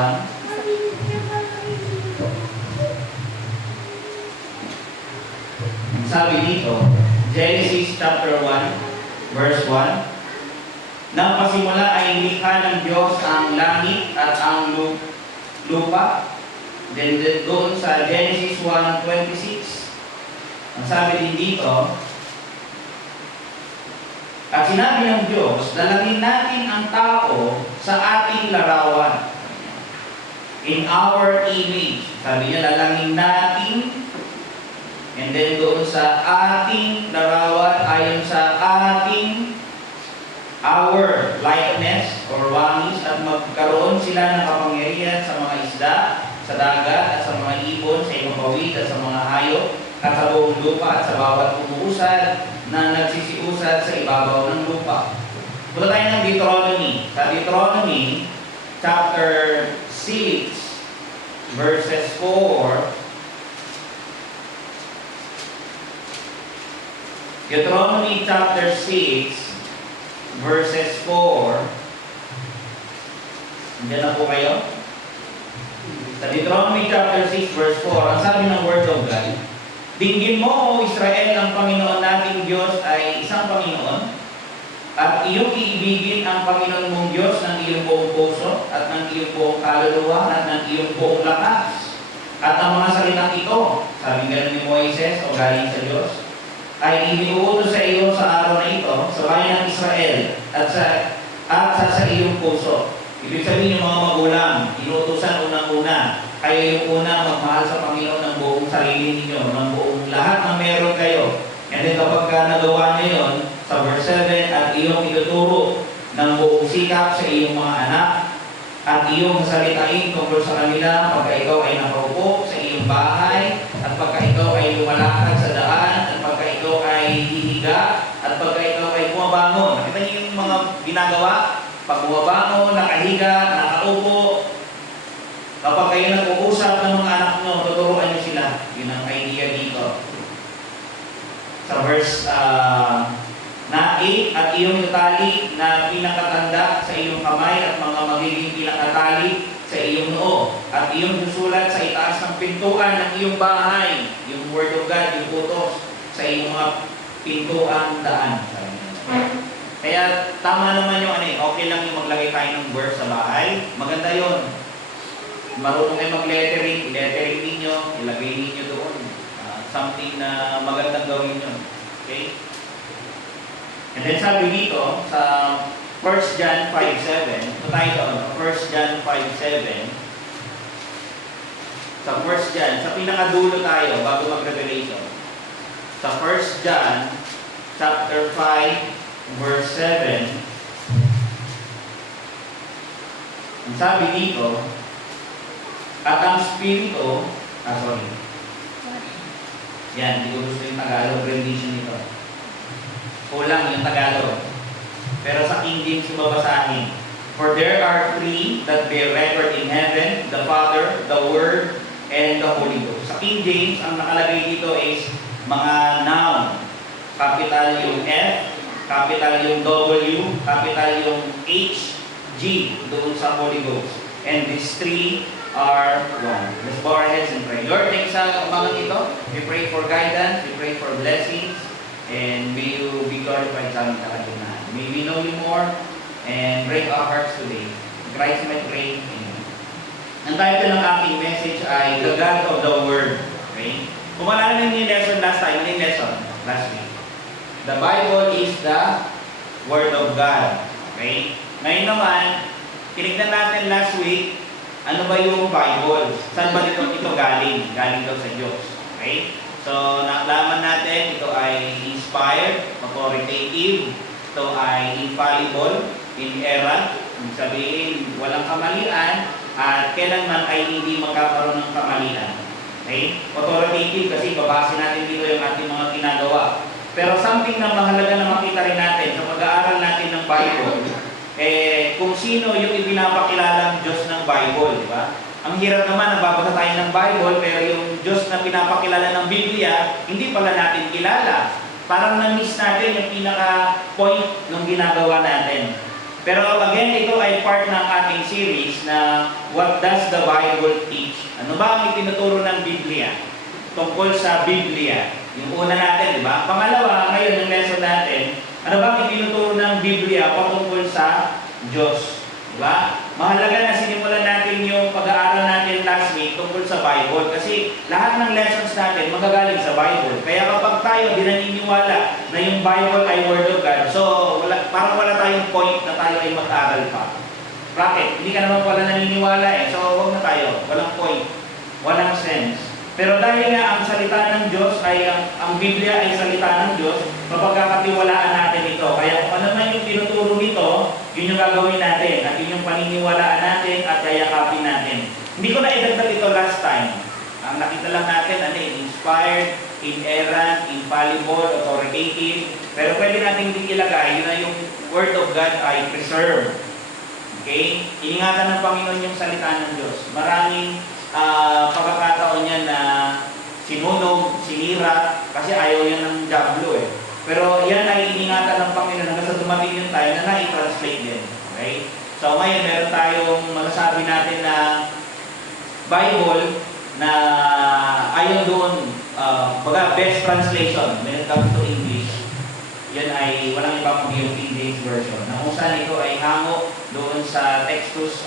1. Ang sabi dito, Genesis chapter 1, verse 1. Nang pasimula ay likha ng Diyos ang langit at ang lupa. Then doon sa Genesis 1:26, ang sabi din dito, at sinabi ng Diyos, lalagin natin ang tao sa ating larawan. In our image. Sabi niya, lalagin natin. And then doon sa ating larawan, ayon sa ating our likeness or wangis, at magkaroon sila ng kapangyarihan sa mga isda, sa dagat, at sa mga ibon, sa ibabawid, at sa mga hayop, at sa buong lupa, at sa bawat umuusad na nagsisiusad sa ibabaw ng lupa. Punta tayo ng Deuteronomy. Sa Deuteronomy, chapter 6, verses 4. Deuteronomy chapter 6, verses 4. Nandiyan na po kayo? Sa Deuteronomy chapter 6, verse 4, ang sabi ng Word of God, dinggin mo, O Israel, ang Panginoon nating Diyos ay isang Panginoon, at iyong iibigin ang Panginoon mong Diyos ng iyong buong puso, at ng iyong buong kaluluwa, at ng iyong buong lakas. At ang mga salitang ito, sabi nga ni Moises o galing sa Diyos, ay iniuutos sa iyo sa araw na ito, sa bayan ng Israel, at sa iyong puso. Ibig sabihin yung mga magulang, inuutosan unang-una, kayo yung una magmahal sa Panginoon ng buong sarili ninyo, ng buong lahat ng meron kayo. And then kapag nagawa niyo yun, sa verse 7, at iyong ituturo ng buong sikap sa iyong mga anak, at iyong salitain tungkol sa kanila pagka ikaw ay nakaupo sa iyong bahay, at pagka ikaw ay lumalakad sa daan, at pagka ikaw ay hihiga, at pagka ikaw ay bumabangon. Nakita niyo yung mga ginagawa? Pag bumabangon, nakahiga, nakaupo, kapag kayo nag-uusap ng mga anak nyo, tuturuan nyo sila. Yun ang idea dito. Sa verse na 8, at iyong itali na pinakatanda sa iyong kamay at mga magiging pinakatali sa iyong noo. At iyong susulat sa itaas ng pintuan ng iyong bahay. Yung Word of God, yung utos sa iyong mga pintuan daan. Kaya tama naman yung okay lang yung maglagay tayo ng verse sa bahay. Maganda yon. Marunong kayo mag-lettering, i-lettering ninyo, ilagay ninyo doon. Something na magandang gawin nyo. Okay? And then sabi dito, sa 1 John 5:7, ito tayo doon, 1 John 5:7, sa 1 John, sa pinakadulo tayo, bago mag-revelation. Sa 1 John, chapter 5, verse 7, ang sabi dito, at ang Espiritu, yan, hindi ko gusto yung Tagalog rendition nito. Kulang yung Tagalog. Pero sa King James ko babasahin. For there are three that bear record in heaven, the Father, the Word, and the Holy Ghost. Sa King James, ang nakalagay dito is mga noun. Capital yung F, capital yung W, capital yung H, G, doon sa Holy Ghost. And these three are one. Let's bow our heads and pray. Lord, thanks sa umagang ito. We pray for guidance, we pray for blessings, and may you be glorified sa aming kalaginahan. May we know you more and break our hearts today. In Christ may pray. Amen. Ang title ng aking message ay The God of the Word. Okay? Kung malala niyo yung lesson last time, yung lesson last week. The Bible is the Word of God. Okay? Ngayon naman, tinignan natin last week, ano ba yung Bible? Saan ba ito galing? Galing daw sa Diyos. Okay? So, naklaman natin, ito ay inspired, authoritative, ito ay infallible, inerrant, ibig sabihin, walang kamalian, at kailanman ay hindi magkakaroon ng kamalian. Okay? Authoritative kasi babase natin dito yung ating mga ginagawa. Pero something na mahalaga na makita rin natin sa pag-aaral natin ng Bible, kung sino yung ipinapakilalang Diyos ng Bible, di ba? Ang hirap naman, nababasa tayo ng Bible, pero yung Diyos na pinapakilala ng Biblia, hindi pala natin kilala. Parang na-miss natin yung pinaka-point ng ginagawa natin. Pero again, ito ay part ng ating series na What Does the Bible Teach? Ano ba ang itinuturo ng Biblia? Tungkol sa Biblia. Yung una natin, di ba? Pangalawa, ngayon yung lesson natin, ano ba ang itinuturo ng Biblia patungkol sa Diyos? Di ba? Mahalaga na sinimulan natin yung pag-aaral natin last week tungkol sa Bible kasi lahat ng lessons natin magagaling sa Bible. Kaya kapag tayo di naniniwala na yung Bible ay Word of God, so parang wala tayong point na tayo ay mag-aaral pa. Bakit? Hindi ka naman wala naniniwala eh. So huwag na tayo. Walang point. Walang sense. Pero dahil nga ang salita ng Diyos ay, ang Biblia ay salita ng Diyos, mapagkakatiwalaan natin ito. Kaya kung ano man yung tinuturo nito, yun yung gagawin natin. At yun yung paniniwalaan natin at yayakapin natin. Hindi ko na idagdag ito last time. Ang nakita lang natin, inspired, inerrant, infallible, authoritative. Pero pwede natin din ilagay, yun na yung Word of God ay preserved. Okay? Iningatan ng Panginoon yung salita ng Diyos. Maraming pagkakataon niya na sinunog, sinira, kasi ayaw yan ng Diablo eh. Pero yan ay iningatan ng Panginoon hanggang sa dumating yung time na na-translate din. Okay? So ngayon meron tayong masasabi natin na Bible na ayon doon, best translation when it comes to English. Yan ay walang ibang yung King James Version. Na kung saan ito ay hango doon sa Textus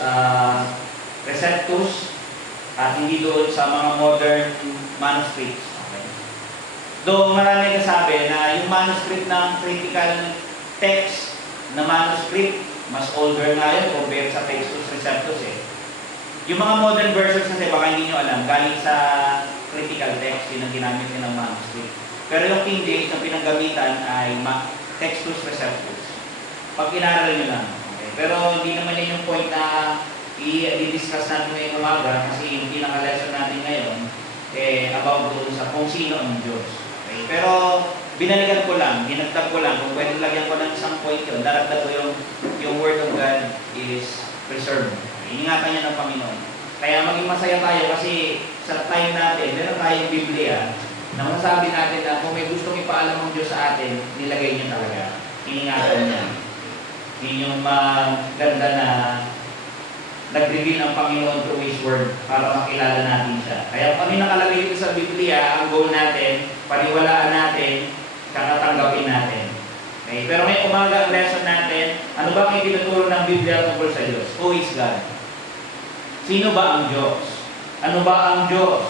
Receptus at hindi doon sa mga modern manuscripts. Okay. Doon marami kasabi na yung manuscript ng critical text na manuscript, mas older nga yun compared sa Textus Receptus eh. Yung mga modern versions kasi baka hindi nyo alam, galing sa critical text, yun ang ginamit nyo ng manuscript. Pero yung King James na pinanggamitan ay Textus Receptus. Pag inaral nyo lang. Okay. Pero hindi naman yun yung point na i-discuss natin ngayong umaga kasi yung pinaka-lesson natin ngayon about doon sa kung sino ang Diyos. Okay? Pero binalikan ko lang, dinagdag ko lang, kung pwede lagyan ko ng isang point yun, daragdag ko yung Word of God is preserved. Ingatan niya ng Panginoon. Kaya maging masaya tayo kasi sa time natin, meron tayong Biblia na masasabi natin na kung may gustong ipaalam ng Diyos sa atin, nilagay niya talaga. Ingatan niya. Yun yung maganda na nag-reveal ang Panginoon through His Word para makilala natin siya. Kaya kung kami nakalagay ito sa Biblia, ang goal natin, paniwalaan natin, kakatanggapin natin. Okay? Pero may umaga ang lesson natin, ano ba ang itinuturo ng Biblia tungkol sa Diyos? Who is God? Sino ba ang Diyos? Ano ba ang Diyos?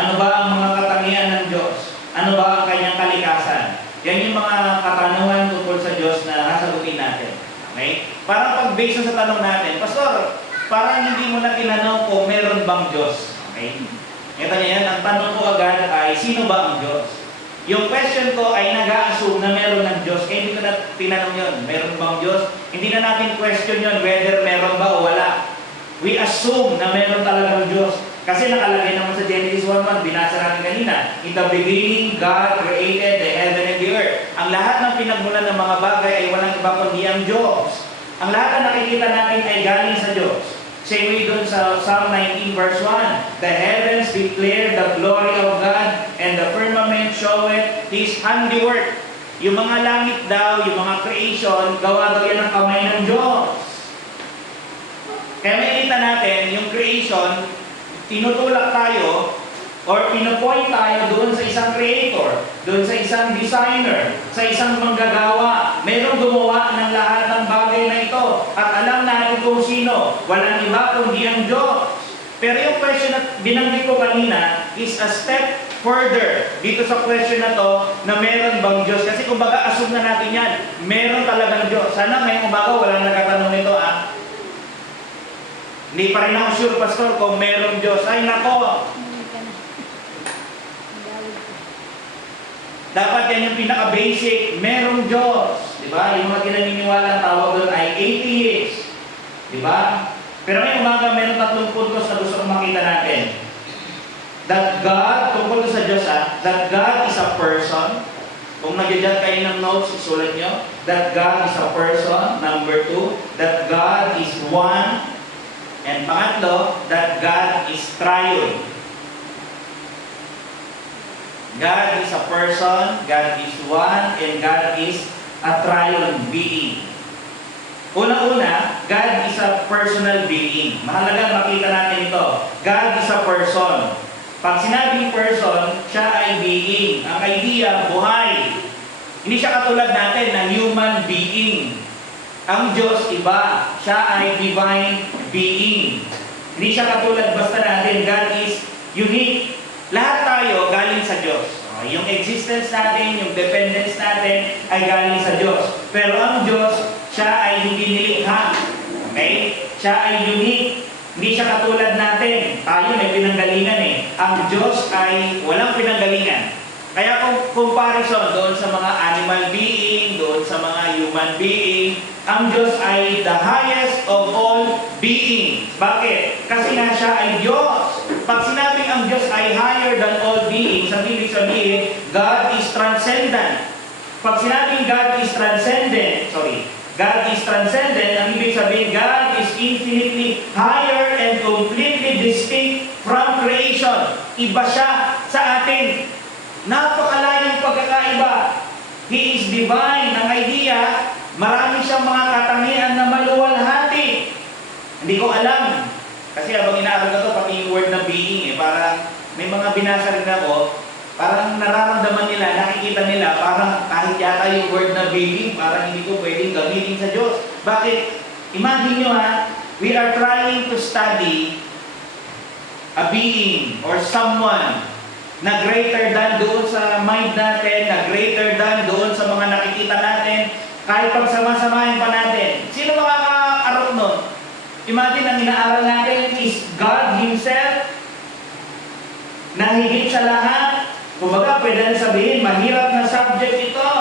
Ano ba ang mga katangian ng Diyos? Ano ba ang kanyang kalikasan? Yan yung mga katanungan tungkol sa Diyos na sasagutin natin. Okay? Parang pag-base sa tanong natin, Pastor, parang hindi mo na tinanong kung meron bang Diyos. Okay? Ito niya yan, ang tanong ko agad ay, sino ba ang Diyos? Yung question ko ay nag-a-assume na meron ng Diyos. Kaya hindi ko na tinanong yun, meron bang Diyos? Hindi na natin question yun whether meron ba o wala. We assume na meron talagang Diyos. Kasi nakalagay naman sa Genesis 1:1, binasa natin kanina, in the beginning, God created the heaven and the earth. Ang lahat ng pinagmulan ng mga bagay ay walang iba kundi ang Diyos. Ang lahat na nakikita natin ay galing sa Diyos. Same way doon sa Psalm 19 verse 1. The heavens declare the glory of God, and the firmament showeth His handiwork. Yung mga langit daw, yung mga creation, gawa daw yan ng kamay ng Diyos. Kaya makikita natin, yung creation, tinutulak tayo, or pinupoint tayo doon sa isang creator, doon sa isang designer, sa isang manggagawa. Mayroong gumawa ng lahat ng bagay na ito. At alam natin kung sino. Walang iba kundi ang Diyos. Pero yung question na binanggit ko kanina is a step further dito sa question na to na meron bang Diyos. Kasi kumbaga assume na natin yan. Meron talagang Diyos. Sana ngayong umaga walang nagkatanong nito Hindi pa rin ako sure, Pastor, kung meron Diyos. Ay nako! Dapat yan yung pinaka-basic, merong Diyos. Diba? Yung mga naniniwala ang tawag doon ay atheist. Diba? Pero ngayong umaga, meron 3 puntos na gusto kong makita natin. That God, tungkol sa Diyos that God is a person. Kung nag-jot kayo ng notes, isulat nyo. That God is a person. Number 2, that God is one. And pangatlo, that God is triune. God is a person, God is one, and God is a triune being. Una-una, God is a personal being. Mahalaga makita natin ito. God is a person. Pag sinabing person, siya ay being. Ang idea, buhay. Hindi siya katulad natin na human being. Ang Diyos, iba. Siya ay divine being. Hindi siya katulad basta natin. God is unique. Lahat tayo galing sa Diyos. Yung existence natin, yung dependence natin ay galing sa Diyos. Pero ang Diyos, siya ay hindi nilikha. Okay? Siya ay unique. Hindi siya katulad natin. Tayo may pinanggalingan eh. Ang Diyos ay walang pinanggalingan. Kaya kung comparison doon sa mga animal being, doon sa mga human being, ang Diyos ay the highest of all beings. Bakit? Kasi nga siya ay Diyos. Pag sinabing ang Diyos ay higher than all beings, ang ibig sabihin, God is transcendent. Pag sinabing God is transcendent, God is transcendent, ang ibig sabihin, God is infinitely higher and completely distinct from creation. Iba siya sa atin. Napakalayang pagkakaiba. He is divine. Ang idea, marami siyang mga katangian na maluwalhati. Hindi ko alam. Kasi habang inaaral ko ito, pati yung word na being, parang may mga binasa rin ako, parang nararamdaman nila, nakikita nila, parang kahit yata yung word na being, parang hindi ko pwedeng gamitin sa Diyos. Bakit? Imagine nyo we are trying to study a being or someone na greater than doon sa mind natin, na greater than doon sa mga nakikita natin, kahit pagsama-samahin pa natin. Sino makaka-arok nun? Imagine, ang inaaral natin is God Himself, na higit sa lahat. Kumbaga, pwede na sabihin, mahirap na subject ito.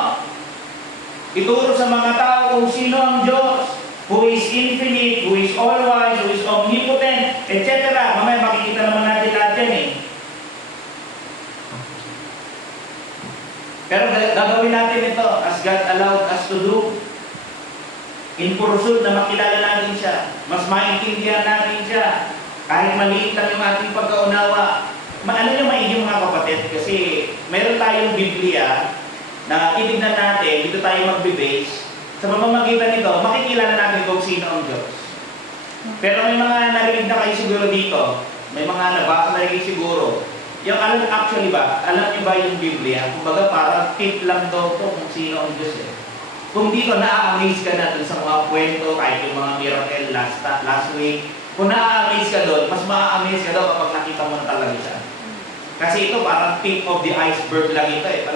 Ituro sa mga tao kung sino ang Diyos, who is infinite, who is all-wise, who is omnipotent, etc. Mamaya makikita naman natin lahat yan eh. Pero gagawin natin ito as God allowed us to do. In pursuit na makilala natin siya. Mas maintindihan natin siya. Kahit maliit lang yung ating pagkaunawa. Ano yung maiging mga kapatid? Kasi meron tayong Biblia na titignan natin, dito tayo magbe-base. Sa pamamagitan nito, makikilala natin kung sino ang Diyos. Pero may mga narinig na kayo siguro dito. May mga nabasa na rin siguro. Yung alam actually ba, alam niyo ba yung Biblia? Kumbaga parang tip lang daw to kung sino ang Diyos eh. Kung dito na-amaze ka na dun sa mga kwento, kahit yung mga miracle last week, kung na-amaze ka doon, mas ma-amaze ka daw kapag nakita mo na talaga siya. Kasi ito parang tip of the iceberg lang ito eh.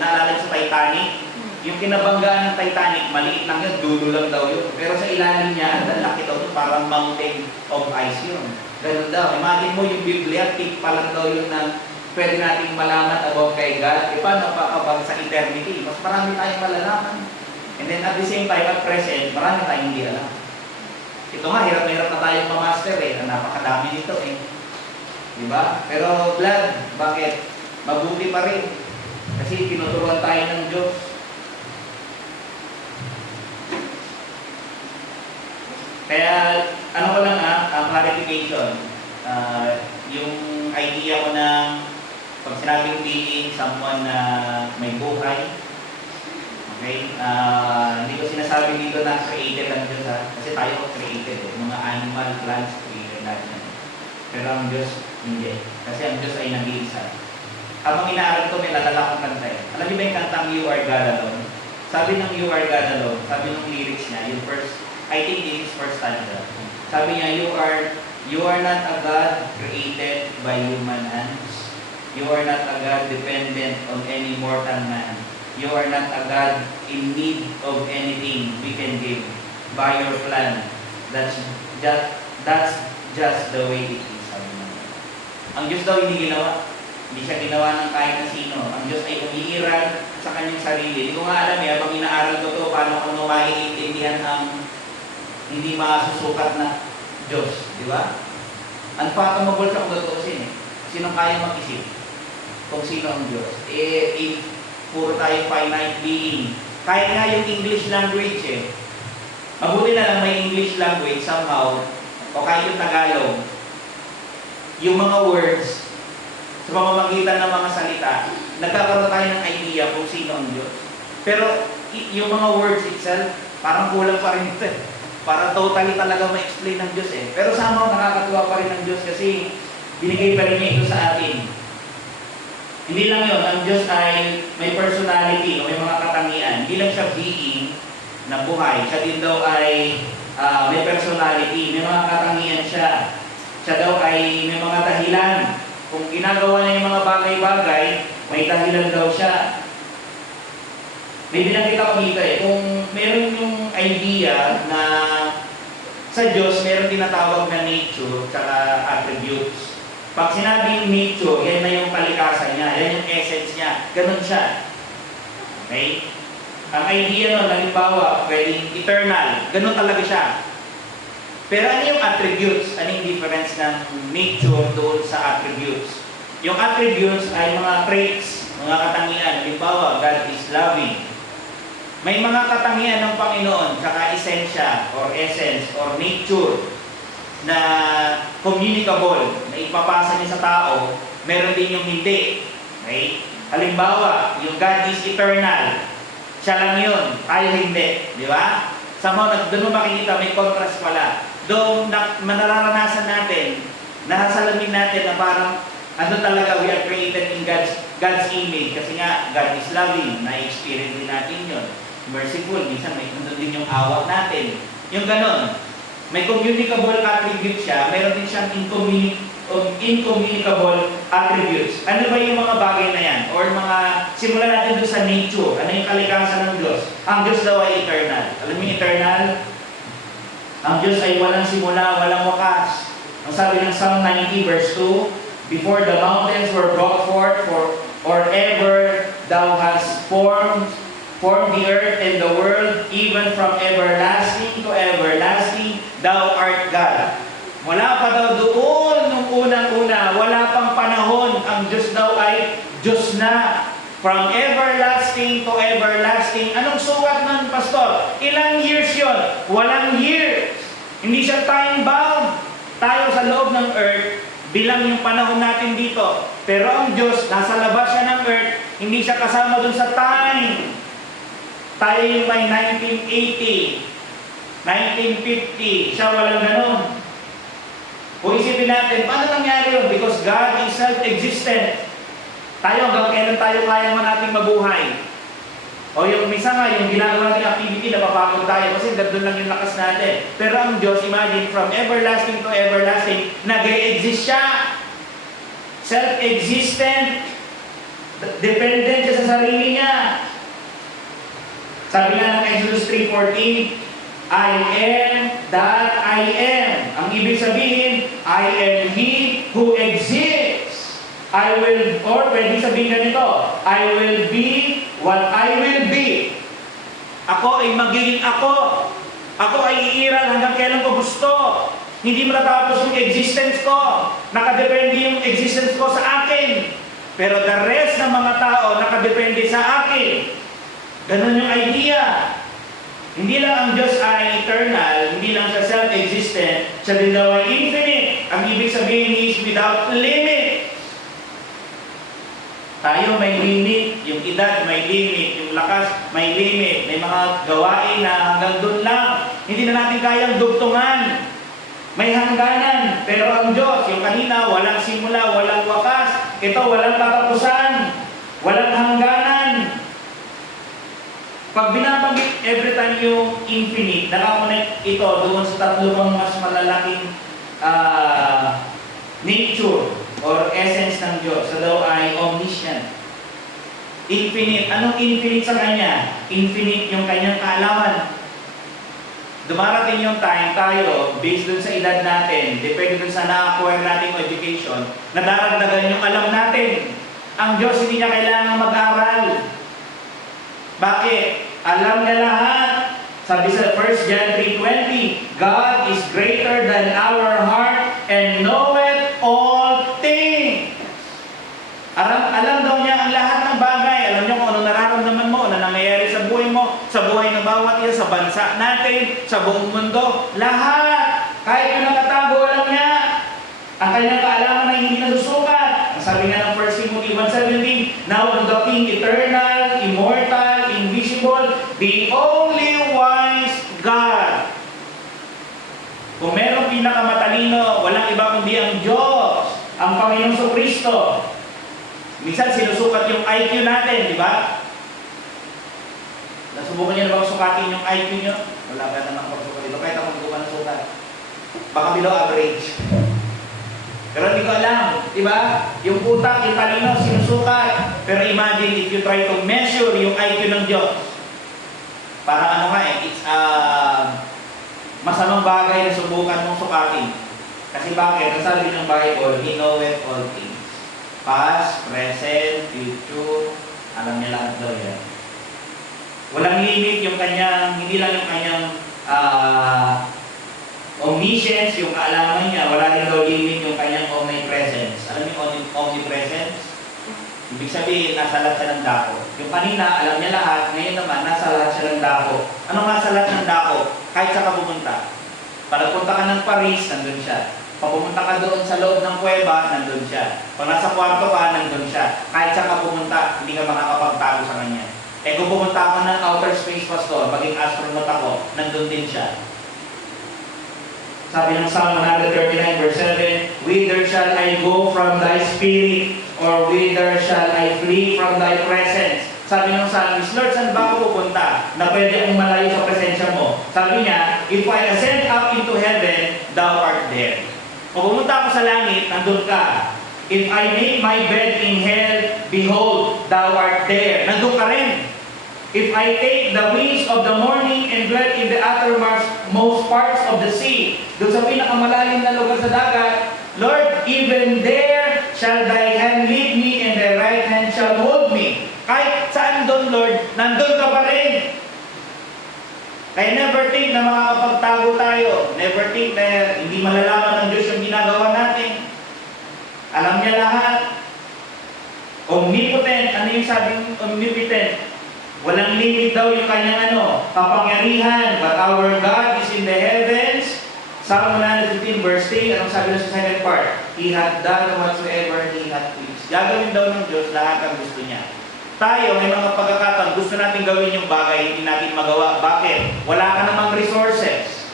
Naalala sa Titanic, yung kinabanggaan ng Titanic, maliit lang yun, dulo lang daw yun. Pero sa ilalim niya, ang laki daw ito, parang mountain of ice yun. Ganun daw. Imagine mo yung Biblia, tip pa lang daw yun na pwede nating malaman about kay God. E paano pa kapag sa eternity? Mas marami tayong malalaman. And then at the same time, at present, marami tayong hindi alam. Ito nga, hirap na hirap na tayong ma-master eh. Napakadami nito eh. Diba? Pero glad, bakit? Mabuti pa rin. Kasi tinuturuan tayo ng Diyos. Kaya, ano ko lang ang clarification. Yung idea ko na pag sinabing being, someone na may buhay. Okay? Hindi ko sinasabi dito na created ang Diyos kasi tayo created eh. Mga animal, plants, created natin. Pero ang Diyos, hindi. Kasi ang Diyos ay nag-iisa. Habang inaaral ko, may lalala kong kanta eh. Alam niyo ba yung kantang You Are God Alone? Sabi ng You Are God Alone, sabi ng lyrics niya, yung first, I think this is first stanza. Sabi niya, you are not a God created by human hands. You are not a God dependent on any mortal man. You are not a God in need of anything we can give by your plan. That's just the way it is. Sabi niya. Ang Diyos daw hindi ginawa. Hindi siya ginawa ng kahit na sino. Ang Diyos ay umiiral sa kanyang sarili. Hindi ko nga alam habang inaaral ko ito, paano ko maiintindihan ang hindi masusukat na Diyos. Di ba? Unfathomable siya kung tutuusin eh. Sinong kaya mag-isip kung sino ang Diyos? If puro tayo finite being. Kahit nga yung English language eh. Mabuti na lang may English language somehow, o kahit yung Tagalog, yung mga words, sa pamamagitan ng mga salita, nagkakaroon tayo ng idea kung sino ang Diyos. Pero yung mga words itself, parang kulang pa rin ito eh. para totally talaga ma-explain ng Diyos eh. Pero somehow nakakatuwa pa rin ng Diyos kasi binigay pa rin niya ito sa atin. Hindi lang yun, ang Diyos ay may personality o may mga katangian. Hindi lang siya being na buhay. Siya din daw ay may personality, may mga katangian siya. Siya daw ay may mga dahilan. Kung ginagawa niya yung mga bagay-bagay, may dahilan daw siya. May binanggit ako dito eh, kung meron yung idea na sa Diyos, meron tinatawag na nature at attributes. Pag sinabing nature, yan na yung kalikasan niya, yan yung essence niya, ganun siya. Okay? Ang idea nun, halimbawa, pwedeng eternal, ganun talaga siya. Pero ano yung attributes? Ano yung difference ng nature doon sa attributes? Yung attributes ay mga traits, mga katangian. Halimbawa, God is loving. May mga katangian ng Panginoon, saka esensya, or essence, or nature, na communicable, na ipapasa niya sa tao, meron din yung hindi. Okay? Halimbawa, yung God is eternal. Siya lang yun, tayo hindi. Di ba? Somehow, doon mo makikita, may contrast pala. Doon, manararanasan natin, nasalamin natin na parang, ano talaga, we are created in God's image. Kasi nga, God is loving, na-experience din natin yun. Merciful, minsan may nandun din yung awa natin. Yung ganon. May communicable attributes siya, mayroon din siyang incommunicable attributes. Ano ba yung mga bagay na yan? Or mga, simulan natin doon sa nature. Ano yung kalikasan ng Diyos? Ang Diyos daw ay eternal. Alam mo yung eternal? Ang Diyos ay walang simula, walang wakas. Ang sabi ng Psalm 90 verse 2, before the mountains were brought forth, or ever thou hast formed the earth and the world, even from everlasting to everlasting, thou art God. Wala pa daw doon nung unang-una, wala pang panahon, ang Diyos daw ay Diyos na. From everlasting to everlasting. Anong sukat nun, Pastor? Ilang years yon? Walang years. Hindi siya time-bound. Tayo sa loob ng earth, bilang yung panahon natin dito. Pero ang Diyos, nasa labas siya ng earth, hindi siya kasama dun sa time. Tayo yung may 1980, 1950, siya walang ganun. Kung isipin natin, paano nangyari yun? Because God is self-existent. Tayo hanggang kailan tayo kaya man nating mabuhay? O yung misa nga, yung ginagawa natin activity, napapagod tayo kasi doon lang yung lakas natin. Pero ang Diyos, imagine, from everlasting to everlasting, nag-e-exist siya. Self-existent. Dependent siya sa sarili niya. Sabi nga ng Exodus 3:14, I am that I am. Ang ibig sabihin, I am He who exists. I will, or pwede sabihin ganito, I will be what I will be. Ako ay magiging ako. Ako ay iiral hanggang kailan ko gusto. Hindi matatapos yung existence ko. Nakadepende yung existence ko sa akin. Pero the rest ng mga tao nakadepende sa akin. Ganun yung idea. Hindi lang ang Diyos ay eternal, hindi lang siya self-existent, siya din daw ay infinite. Ang ibig sabihin, He is without limit. Tayo may limit, yung edad may limit, yung lakas may limit, may mga gawain na hanggang doon lang. Hindi na natin kayang dugtungan. May hangganan, pero ang Diyos, yung kanina, walang simula, walang wakas. Ito, walang katapusan, walang hangganan. Pag binabanggit every time yung infinite, nakakonect ito doon sa tatlong mas malalaking nature or essence ng Diyos. So daw ay omniscient. Infinite. Anong infinite sa Kanya? Infinite yung Kanyang kaalaman. Dumarating yung time tayo, based dun sa edad natin, depende dun sa na-acquire nating education, nadaragdagan yung alam natin. Ang Diyos hindi niya kailangan mag-aral. Bakit? Alam niya lahat. Sabi sa 1 John 3:20, God is greater than our heart and knoweth all things. Alam daw niya ang lahat ng bagay. Alam niya kung ano nararamdaman mo, ano nangyayari sa buhay mo, sa buhay ng bawat isa, sa bansa natin, sa buong mundo. Lahat. Kahit yung nakatago, alam niya. Ang kanyang kaalaman ay hindi nasusukat. Ang sabi nga ng 1 Timothy 1:17, now the King eternal, immortal, invisible, the only wise God. iba kundi ang Diyos, ang Panginoong Kristo. Minsan sinusukat yung IQ natin, di ba? Nasubukan niyo na ba sukatin yung IQ niyo? Wala ka naman pagsukat dito. Kahit ako hindi ko na sukat. Baka below average. Pero hindi ko alam, di ba? Yung utak, yung talino, sinusukat. Pero imagine if you try to measure yung IQ ng Diyos. Parang ano nga eh, it's masamang bagay na subukan mong sukatin. Kasi bakit? Ang sabi ng Bible, He knoweth all things. Past, present, future, alam niya lahat daw yan. Walang limit yung kanyang, hindi lang yung kanyang omniscience, yung kaalaman niya, wala rin daw limit yung kanyang omnipresence. Alam niyo yung omnipresence? Ibig sabihin, nasa lahat siya ng dako. Yung kanina, alam niya lahat, ngayon naman, nasa lahat siya ng dako. Ano nasa lahat ng dako? Kahit sa ka pumunta. Pag punta ka ng Paris, nandun siya. Pag pumunta ka doon sa loob ng kuweba, nandun siya. Pag nasa kwarto ka, nandun siya. Kahit sa ka pumunta, hindi ka makakapagtago sa kanya. Eh kung pumunta ako ng outer space, pastor, maging astronaut ako, nandun din siya. Sabi ng Psalm 139 verse 7, whither shall I go from thy spirit, or whither shall I flee from thy presence? Sabi ng psalmist, Lord, saan ba ako pupunta na pwede akong malayo sa presensya mo? Sabi niya, if I ascend up into heaven, thou art there. Kung pumunta ako sa langit, nandun ka. If I make my bed in hell, behold, thou art there. Nandun ka rin. If I take the wings of the morning and dwell in the uttermost parts of the sea, doon sa pinakamalalim na lugar sa dagat, Lord, even there shall thy hand lead me and thy right hand shall hold me. Kahit saan doon, Lord, nandun ka pa rin. Kaya never think na makakapagtago tayo. Never think na hindi malalaman ng Diyos yung ginagawa natin. Alam niya lahat. Omnipotent. Ano yung sabing omnipotent? Walang limit daw yung kanyang kapangyarihan. But our God is in the heavens. Psalm 115 verse 3, anong sabi na sa second part? He hath done whatsoever He hath pleased. Gagawin daw ng Diyos lahat ang gusto niya. Tayo, may mga pagkakataon, gusto natin gawin yung bagay, hindi natin magawa. Bakit? Wala ka namang resources.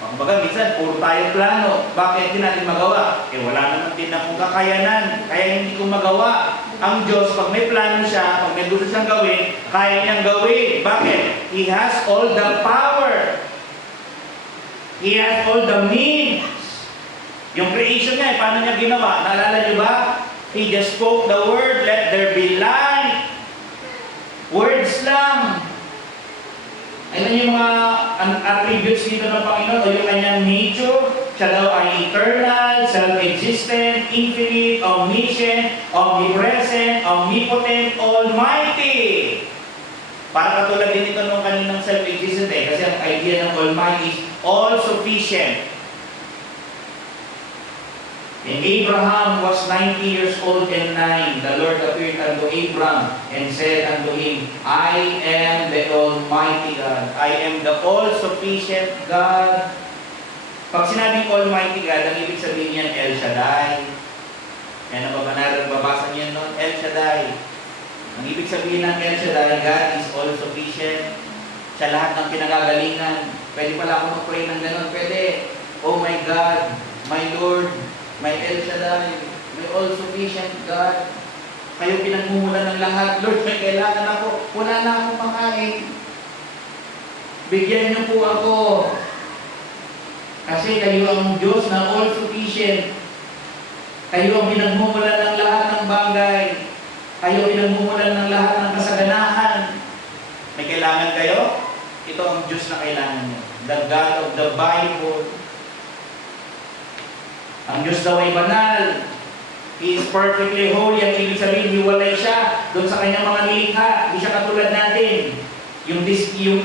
Kumbaga, minsan, puro tayo plano. Bakit hindi natin magawa? Eh, wala naman din akong kakayanan. Kaya hindi ko magawa. Ang Diyos, pag may plano siya, pag may gusto siyang gawin, kaya niyang gawin. Bakit? He has all the power. He has all the means. Yung creation niya, paano niya ginawa? Naalala niyo ba? He just spoke the word, let there be light. Words lang. Ayan yung mga attributes dito ng Panginoon o yung kanyang nature. Siya daw ay eternal, self-existent, infinite, omniscient, omnipresent, omnipotent, almighty. Para katulad din ito nung kaninang self-existent kasi ang idea ng almighty is all-sufficient. And Abraham was 90 years old and 9. The Lord appeared unto Abraham and said unto him, I am the Almighty God. I am the all-sufficient God. Pag sinabing Almighty God, ang ibig sabihin niyan, El Shaddai. Yan ang babasa niyan noon, El Shaddai. Ang ibig sabihin ng El Shaddai, God is all-sufficient. Sa lahat ng pinagagalingan. Pwede pala akong mag-pray ng ganun. Pwede, oh my God, my Lord, may El Shaddai, may all-sufficient God. Kayo pinagmumulan ng lahat. Lord, may kailangan ako. Wala na akong makain. Bigyan niyo po ako. Kasi kayo ang Diyos na all-sufficient. Kayo ang pinagmumulan ng lahat ng bagay. Kayo pinagmumulan ng lahat ng kasaganahan. May kailangan kayo? Ito ang Diyos na kailangan niyo. The God of the Bible. Ang Diyos daw ay banal. He is perfectly holy. Ang ibig sabihin, hiwalay siya doon sa kanyang mga nilikha. Hindi siya katulad natin. Yung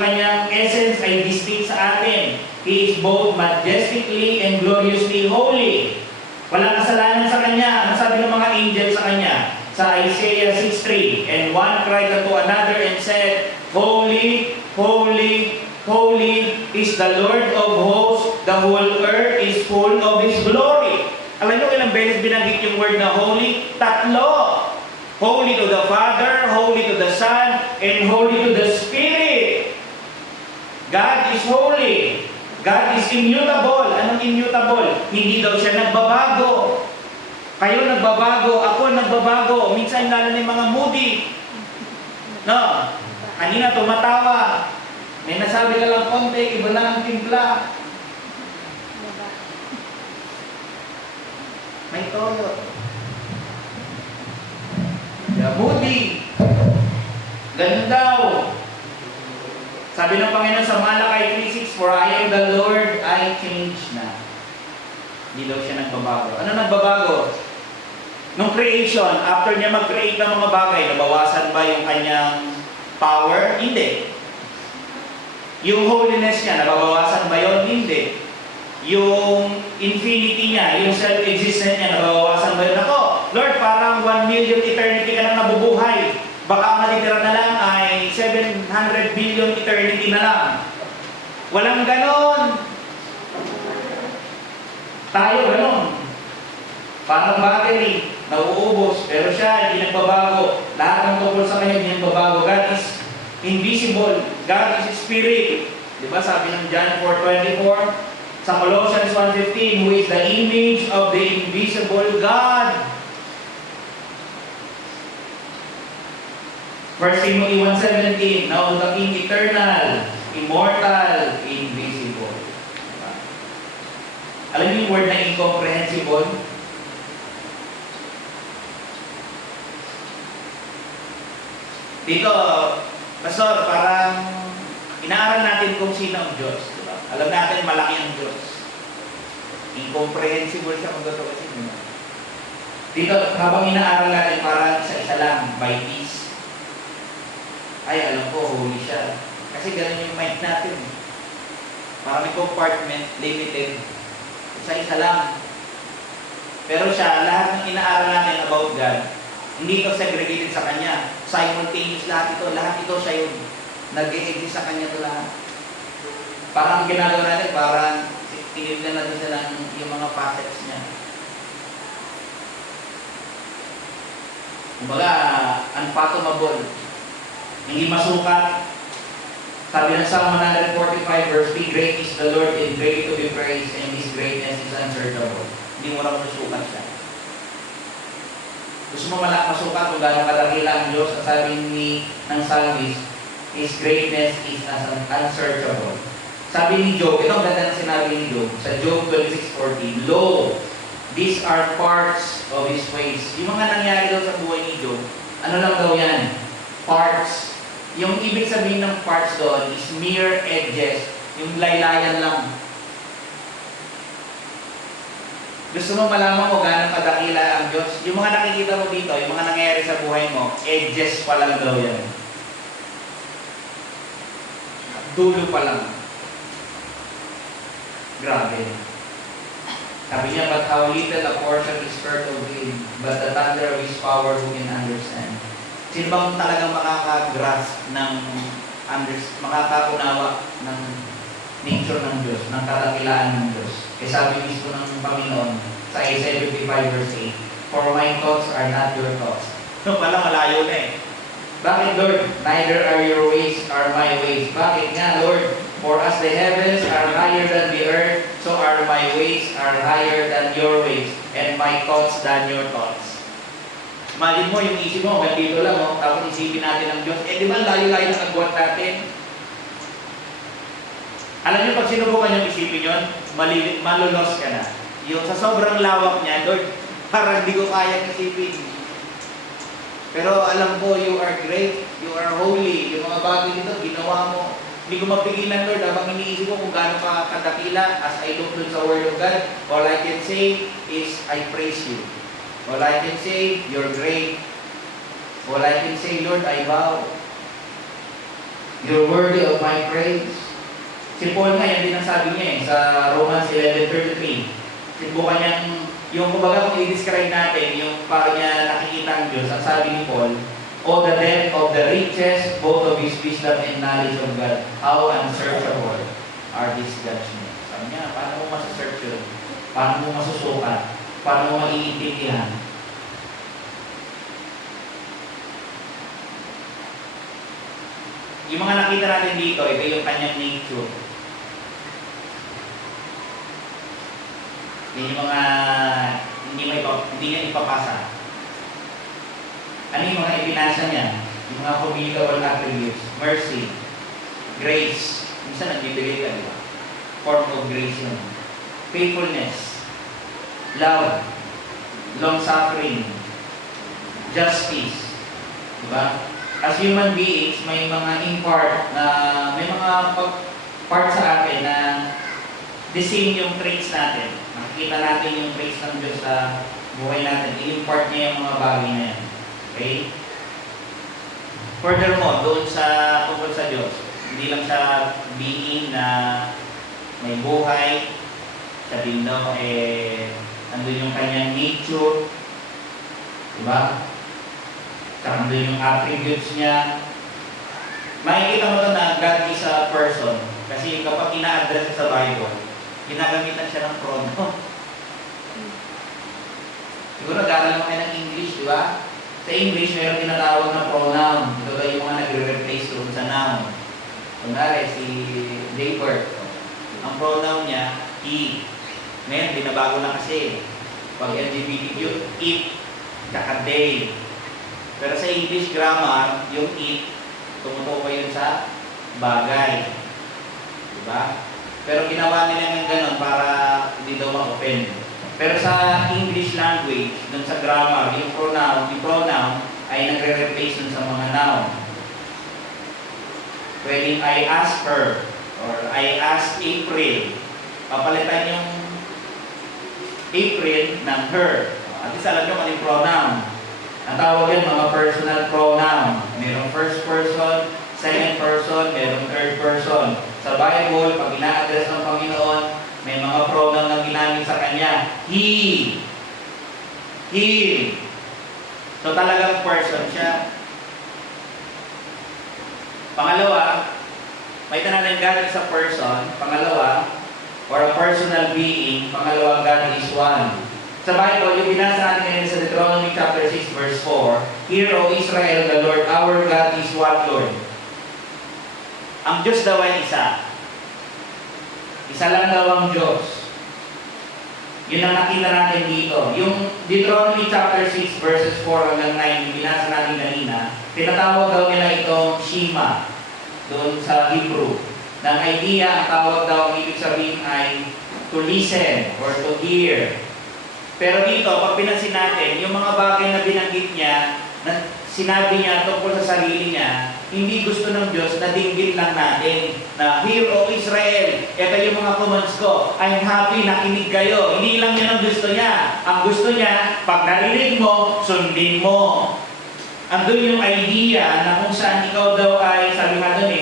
kanyang essence ay distinct sa atin. He is both majestically and gloriously holy. Walang kasalanan sa kanya. Ang sabi ng mga angels sa kanya? Sa Isaiah 6:3, and one cried unto another and said, Holy, holy, holy is the Lord of hosts, the whole earth is full of His glory. Alam niyo ilang beses binanggit yung word na holy? 3. Holy to the Father, holy to the Son, and holy to the Spirit. God is holy. God is immutable. Anong immutable? Hindi daw siya nagbabago. Kayo nagbabago, ako nagbabago. Minsan lalo na yung mga moody. No? Kanina tumatawa. May nasabi ka lang konti, iba na ang timpla. May toyo. Yeah, moody. Ganun daw. Sabi ng Panginoon sa Malakay 3:6, "For I am the Lord, I change na." Hindi daw siya nagbabago. Ano nagbabago? Nung creation, after niya mag-create ng mga bagay, nabawasan ba yung kanyang power? Hindi. Yung holiness niya, nababawasan ba yun? Hindi. Yung infinity niya, yung self-existence niya, nabawasan ba yun? Ako, Lord, parang 1 million eternity ka lang nabubuhay. Baka matitira na lang ay 700 billion eternity na lang. Walang ganon. Tayo ganon. Parang battery, nauubos, pero siya hindi nagbabago. Lahat ng tungkol sa kanya hindi nagbabago. God is invisible. God is spirit. Diba sabi ng John 4:24? Sa Colossians 1:15, who is the image of the invisible God. 1 Timothy 1:17, now the King eternal, immortal, invisible. Diba? Alam niyo yung word na incomprehensible? Dito, Pastor, parang inaaral natin kung sino ang Diyos. Diba? Alam natin malaki ang Diyos. Incomprehensible siya kung totoo kasi. Dito, habang inaaral natin parang isa-isa lang, by peace. Ay, alam ko, holy siya. Kasi ganun yung mind natin. Parang may compartment, limited. Isa-isa lang. Pero siya, lahat ng inaaral natin about God, hindi ito segregated sa Kanya. Simultaneous lahat ito. Lahat ito siya yung nag-e-exist sa Kanya ito lahat. Parang ginagawa natin, parang tinignan natin siya lang yung mga facets niya. Kumbaga, unfathomable. Hindi masukat. Sabi ng Psalm 145 verse 3, "Great is the Lord and greatly to be praised, and His greatness is unsearchable." Hindi mo lang masukat siya. Gusto mo masukat kung gano'ng kadakila ang Diyos? Ang sabi ng psalmist, His greatness is unsearchable. Sabi ni Job, ito ang ganda ng sinabi ni Job, sa Job 26:40, "Lo, these are parts of His ways." Yung mga nangyari daw sa buhay ni Job, ano lang daw yan? Parts. Yung ibig sabihin ng parts doon is mere edges. Yung laylayan lang. Gusto mo malaman mo gano'ng kadakila ang Diyos? Yung mga nakikita mo dito, yung mga nangyayari sa buhay mo, edges pa lang daw yan. Dulo pa lang. Grabe. Sabi niya, "But how little a portion is heard of Him, but the thunder of His power who can understand." Sino bang talagang makaka-grasp ng makakaunawa ng nature ng Diyos, ng kadakilaan ng Diyos? Kaya sabi mismo ng Panginoon sa Isaiah 55 verse 8, "For my thoughts are not your thoughts." No, pala malayo na eh. Bakit, Lord? "Neither are your ways are my ways." Bakit nga, Lord? "For as the heavens are higher than the earth, so are my ways are higher than your ways, and my thoughts than your thoughts." Imagine mo, yung isip mo, ganito lang, oh, tapos isipin natin ang Diyos. Eh, di ba layo-layo ng agwat natin? Alam niyo, pag sinubukan yung isipin yun, malulos ka na. Yung sa sobrang lawak niya, Lord, parang di ko kayang isipin. Pero alam ko, you are great, you are holy. Yung mga bagay dito, ginawa mo. Hindi ko mapigilan, Lord, habang iniisip ko kung gaano ka kadakila as I look dun sa Word of God. All I can say is, I praise you. All I can say, you're great. All I can say, Lord, I bow. You're worthy of my praise. Si Paul nga, yan din ang sabi niya sa Romans 11:33. Sinubukan niyang, yung kumbaga kung i-describe natin, yung parang niya nakikita ang Diyos, ang sabi ni Paul, "Oh, the depth of the riches, both of His wisdom and knowledge of God, how unsearchable are His judgments." Sabi niya, paano mo masasearch yun? Paano mo masusukat? Paano mo maiintindihan? Yung mga nakita natin dito, ito yung kanyang nature. Yan yung mga hindi niya ipapasa. Ano yung mga ipinasa niya? Yung mga communicable attributes. Mercy, grace. Minsan nagbibigay ka, di ba? Form of grace yun. Faithfulness, love, long-suffering, justice. Di ba? As human beings, may mga may mga part sa atin na the same yung traits natin. Makikita natin yung traits ng Diyos sa buhay natin. I-impart niya yung mga bagay na yan. Okay? Furthermore, doon sa tungkol sa Diyos, hindi lang sa being na may buhay, sabihin daw, andun yung kanyang nature, diba? Saka andun yung attributes niya. Makikita mo ito na God is a person. Kasi kapag ina-address sa Bible, ginagamitan siya ng pronoun. Siguro nag-aaral naman kayo ng English, di ba? Sa English, mayroon tinatawag na pronoun. Ito ba yung mga nagre-replace doon sa noun. Kunwari, si David, ang pronoun niya, he. Ngayon, binabago na kasi. Pag LGBTQ, it, tsaka they. Pero sa English grammar, yung it, tumutukoy yun sa bagay. Diba? Pero ginawa nila ng ganun para hindi daw ma-offend. Pero sa English language, dun sa grammar, yung pronoun ay nagre-replace dun sa mga noun. Pwedeng I asked her or I asked April. Papalitan yung April ng her. At least alam nyo kung yung pronoun. Ang tawag yan mga personal pronoun. Merong first person, second person, merong third person. Sa Bible, pag ina-address ng Panginoon, may mga pronoun na ginamit sa Kanya. He. So talagang person siya. Pangalawa, may tanalang God is a person. Pangalawa, or a personal being. Pangalawa, God is one. Sa Bible, yung binasa natin ngayon sa Deuteronomy chapter 6 verse 4, Hear, O Israel, the Lord our God is one Lord. Ang Diyos daw ay isa. Isa lang daw ang Diyos. Yun ang nakita natin dito. Yung Deuteronomy chapter 6 verses 4 hanggang 9, yung binasa natin kanina, tinatawag daw nila itong Shema doon sa Hebrew. Ng idea, ang tawag daw, ang ibig sabihin ay to listen or to hear. Pero dito, pag pinansin natin, yung mga bagay na binanggit niya, na sinabi niya tungkol sa sarili niya, hindi gusto ng Diyos na dinggit lang natin na, Hear, O Israel, ito yung mga commands ko. I'm happy, nakinig kayo. Hindi lang yun ang gusto niya. Ang gusto niya, pag narinig mo, sundin mo. Andun yung idea na kung saan ikaw daw ay, sabi nga dun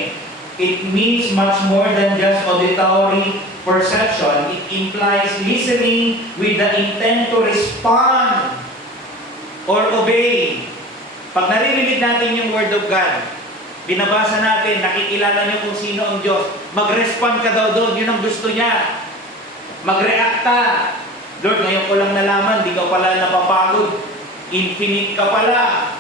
it means much more than just auditory perception. It implies listening with the intent to respond or obey. Pag naririnig natin yung Word of God, binabasa natin, nakikilala niyo kung sino ang Diyos, mag-respond ka daw doon, yun ang gusto niya. Mag-react ka. Lord, ngayon ko lang nalaman, di ka pala napapagod. Infinite ka pala.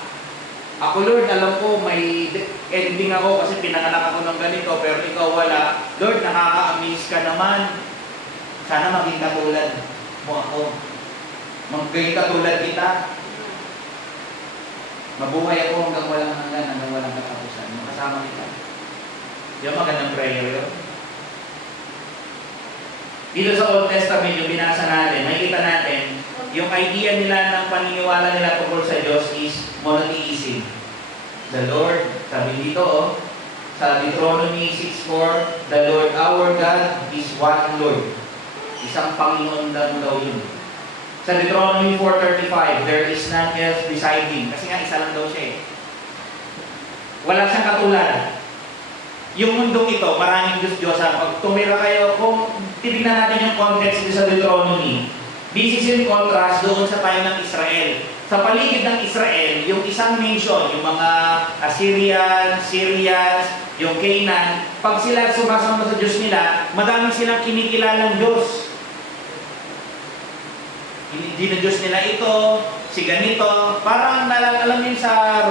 Ako, Lord, alam ko may ending ako kasi pinanganak ako ng ganito, pero ikaw wala. Lord, nakaka-amaze ka naman. Sana maging katulad mo ako. Maging katulad kita. Mabuhay ako hanggang walang katapusan. Makasama kita. Yung magandang prayer yun. Dito sa Old Testament, yung binasa natin, makikita natin, yung idea nila ng paniniwala nila tungkol sa Diyos is monotheism. The Lord, sabi dito, sa Deuteronomy 6:4, the Lord our God is one Lord. Isang Panginoon daw yun. Sa Deuteronomy 4:35, there is none else beside Him. Kasi nga, isa lang daw siya Wala siyang katulad. Yung mundong ito, maraming Diyos-Diyosan. Pag tumira kayo, kung titignan natin yung context dito sa Deuteronomy, this is in contrast doon sa time ng Israel. Sa paligid ng Israel, yung isang nation, yung mga Assyrian, Syrians, yung Canaan, pag sila sumasama sa Diyos nila, madaming silang kinikilalang Diyos. Diyos nila ito, si ganito. Parang alam niyo sa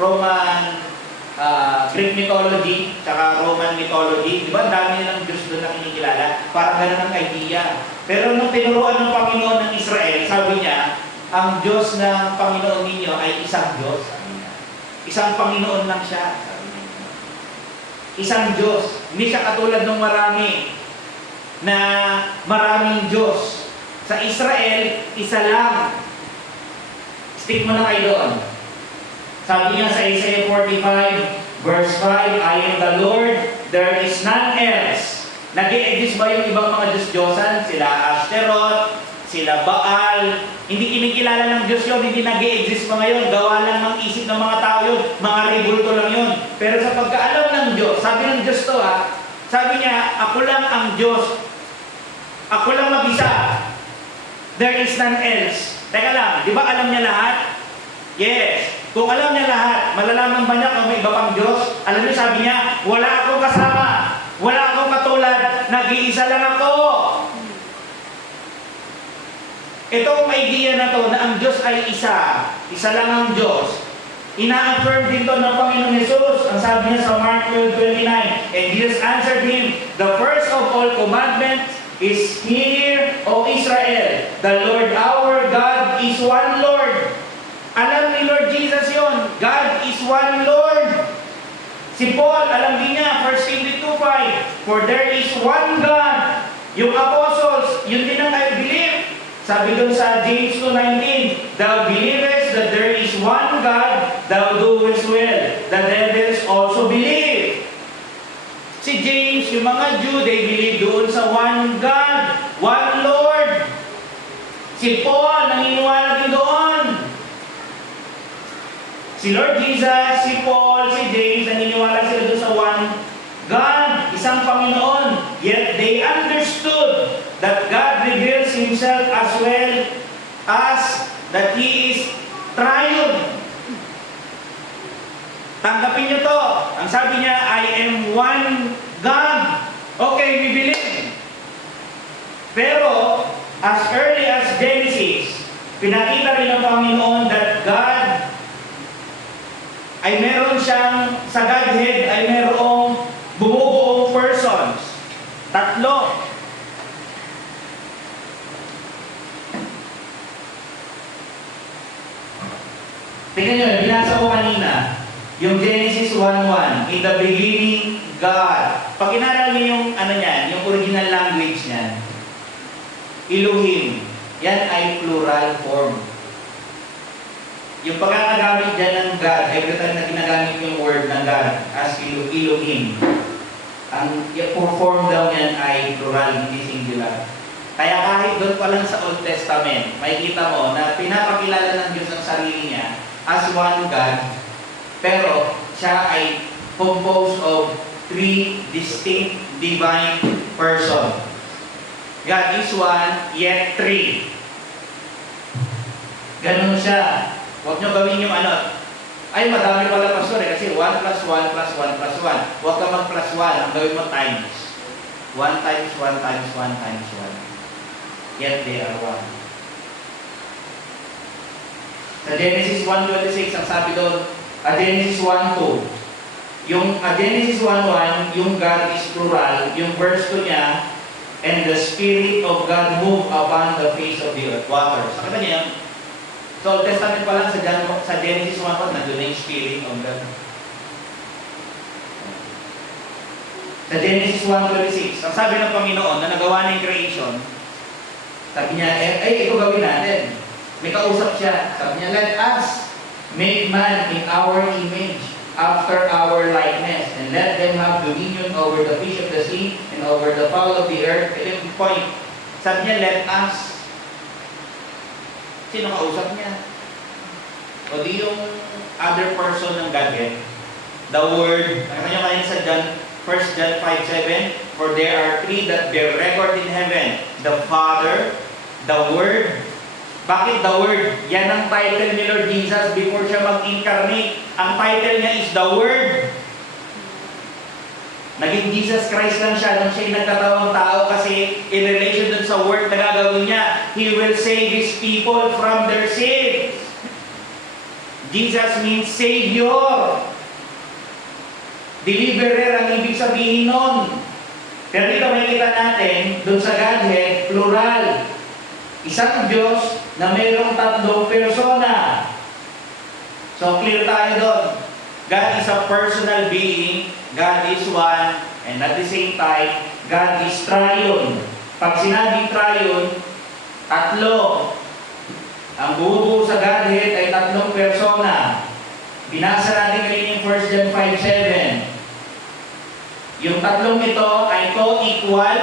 Roman Greek mythology, tsaka Roman mythology. Di ba? Ang dami nilang Diyos doon na kinikilala. Parang ganun ang idea. Pero nung tinuruan ng Panginoon ng Israel, sabi niya, ang Diyos ng Panginoon ninyo ay isang Diyos. Sabi niya. Isang Panginoon lang siya. Sabi niya. Isang Diyos. Hindi siya katulad ng marami na maraming Diyos. Sa Israel, isa lang. Stick mo na kayo doon. Sabi niya sa Isaiah 45, verse 5, I am the Lord, there is none else. Nag-i-exist ba yung ibang mga Diyos-Diyosan? Sila Ashtaroth, sila Baal. Hindi kinikilala ng Diyos yun, hindi nag-i-exist pa ngayon. Gawa lang ng isip ng mga tao yun, mga ribulto lang yun. Pero sa pagkaalam ng Diyos, sabi ng Diyos to sabi niya, ako lang ang Diyos. Ako lang mag-isa. There is none else. Teka lang, di ba alam niya lahat? Yes. Kung alam niya lahat, malalaman ba niya kung may iba pang Diyos? Alam niyo, sabi niya, wala akong kasama. Wala akong katulad. Nag-iisa lang ako. Itong idea na to na ang Diyos ay isa. Isa lang ang Diyos. Ina-affirm din to ng Panginoon Jesus. Ang sabi niya sa Mark 12:29, and Jesus answered him, the first of all commandments is, hear, O Israel, the Lord our God is one Lord. Alam ni Lord Jesus yon. God is one Lord. Si Paul, alam din niya, 1 Timothy 2:5, for there is one God. Yung apostles, yun din ang I believe. Sabi doon sa James 2:19, thou believest that there is one God, thou doest well. The devils also believe. Si James, yung mga Jew, they believe doon sa one God, one Lord. Si Paul, naniniwala din doon. Si Lord Jesus, si Paul, si James, naniniwala sila doon sa one God, isang Panginoon. Yet they understood that God reveals Himself as well as that He is triune. Tanggapin niyo to. Ang sabi niya, I am one God. Okay, we believe. Pero, as early as Genesis, pinakita rin ng Panginoon that God ay meron siyang, sa Godhead ay merong bumubuong persons. Tatlo. Tingnan nyo, binasa ko kanina, yung Genesis 1:1, in the beginning, God. Pag inaral niyo yung, yung original language niyan, Elohim, yan ay plural form. Yung pagkakagamit dyan ng God, every time na ginagamit yung word ng God as Elohim, ang form daw yan ay plural, hindi singular. Kaya kahit doon pa lang sa Old Testament, makikita mo na pinapakilala ng Diyos ang sarili niya as one God, pero siya ay composed of three distinct divine persons. God is one, yet three. Ganun siya. Huwag nyo gawin yung ay madami pala pastor kasi 1 plus 1 plus 1 plus 1. Huwag ka mag plus 1, ang gawin mo times. 1 times 1 times 1 times 1. Yet they are one. Sa Genesis 1:26, ang sabi doon, Genesis 1:2. Yung Genesis 1:1, yung God is plural, yung verse 2 niya, and the Spirit of God moved upon the face of the water. Sakita niya yan? So, Old Testament pa lang sa Genesis 1:1, nandun na yung Spirit of God. Sa Genesis 1:26, ang sabi ng Panginoon na nagawa na yung creation, sabi niya, ito gawin natin. May kausap siya. Sabi niya, let us make man in our image, after our likeness, and let them have dominion over the fish of the sea, and over the fowl of the earth. Ito yung point. Sabi niya, let us. Sino kausap niya? O di yung other person ng Godhead? The Word. Ano nyo kanina sa John, 1 John 5:7? For there are three that bear record in heaven. The Father, the Word. Bakit the Word? Yan ang title ni Lord Jesus before siya mag-incarnate. Ang title niya is the Word. Naging Jesus Christ lang siya nung siya'y nagkatawang tao kasi in relation dun sa work na gagawin niya, He will save His people from their sins. Jesus means Savior. Deliverer ang ibig sabihin nun. Pero dito makikita natin, dun sa Godhead, plural. Isang Diyos na mayroong tatlong persona. So clear tayo doon. God is a personal being, God is one, and at the same time, God is triune. Pag sinabing triune, tatlo. Ang buo sa Godhead ay tatlong persona. Binasa natin ngayon yung 1 John 5:7. Yung tatlong ito ay co-equal.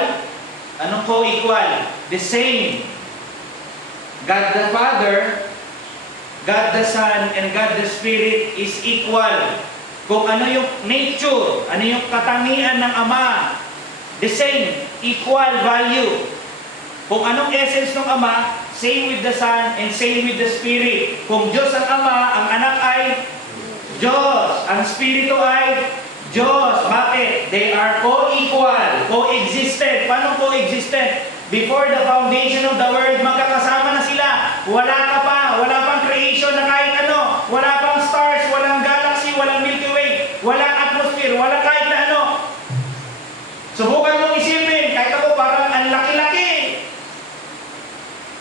Anong co-equal? The same. God the Father, God the Son, and God the Spirit is equal. Kung ano yung nature, ano yung katangian ng Ama, the same, equal value. Kung anong essence ng Ama, same with the Son and same with the Spirit. Kung Diyos ang Ama, ang anak ay Diyos. Ang Spirito ay Diyos. Bakit? They are co-equal, co-existent. Paano co-existent? Before the foundation of the world, magkakasama na sila. Wala ka pa, wala pang creation na kahit ano. Wala pang stars, walang galaxy, walang Milky Way, walang atmosphere, walang kahit na ano. Subukan mong isipin, kahit ako parang ang laki-laki.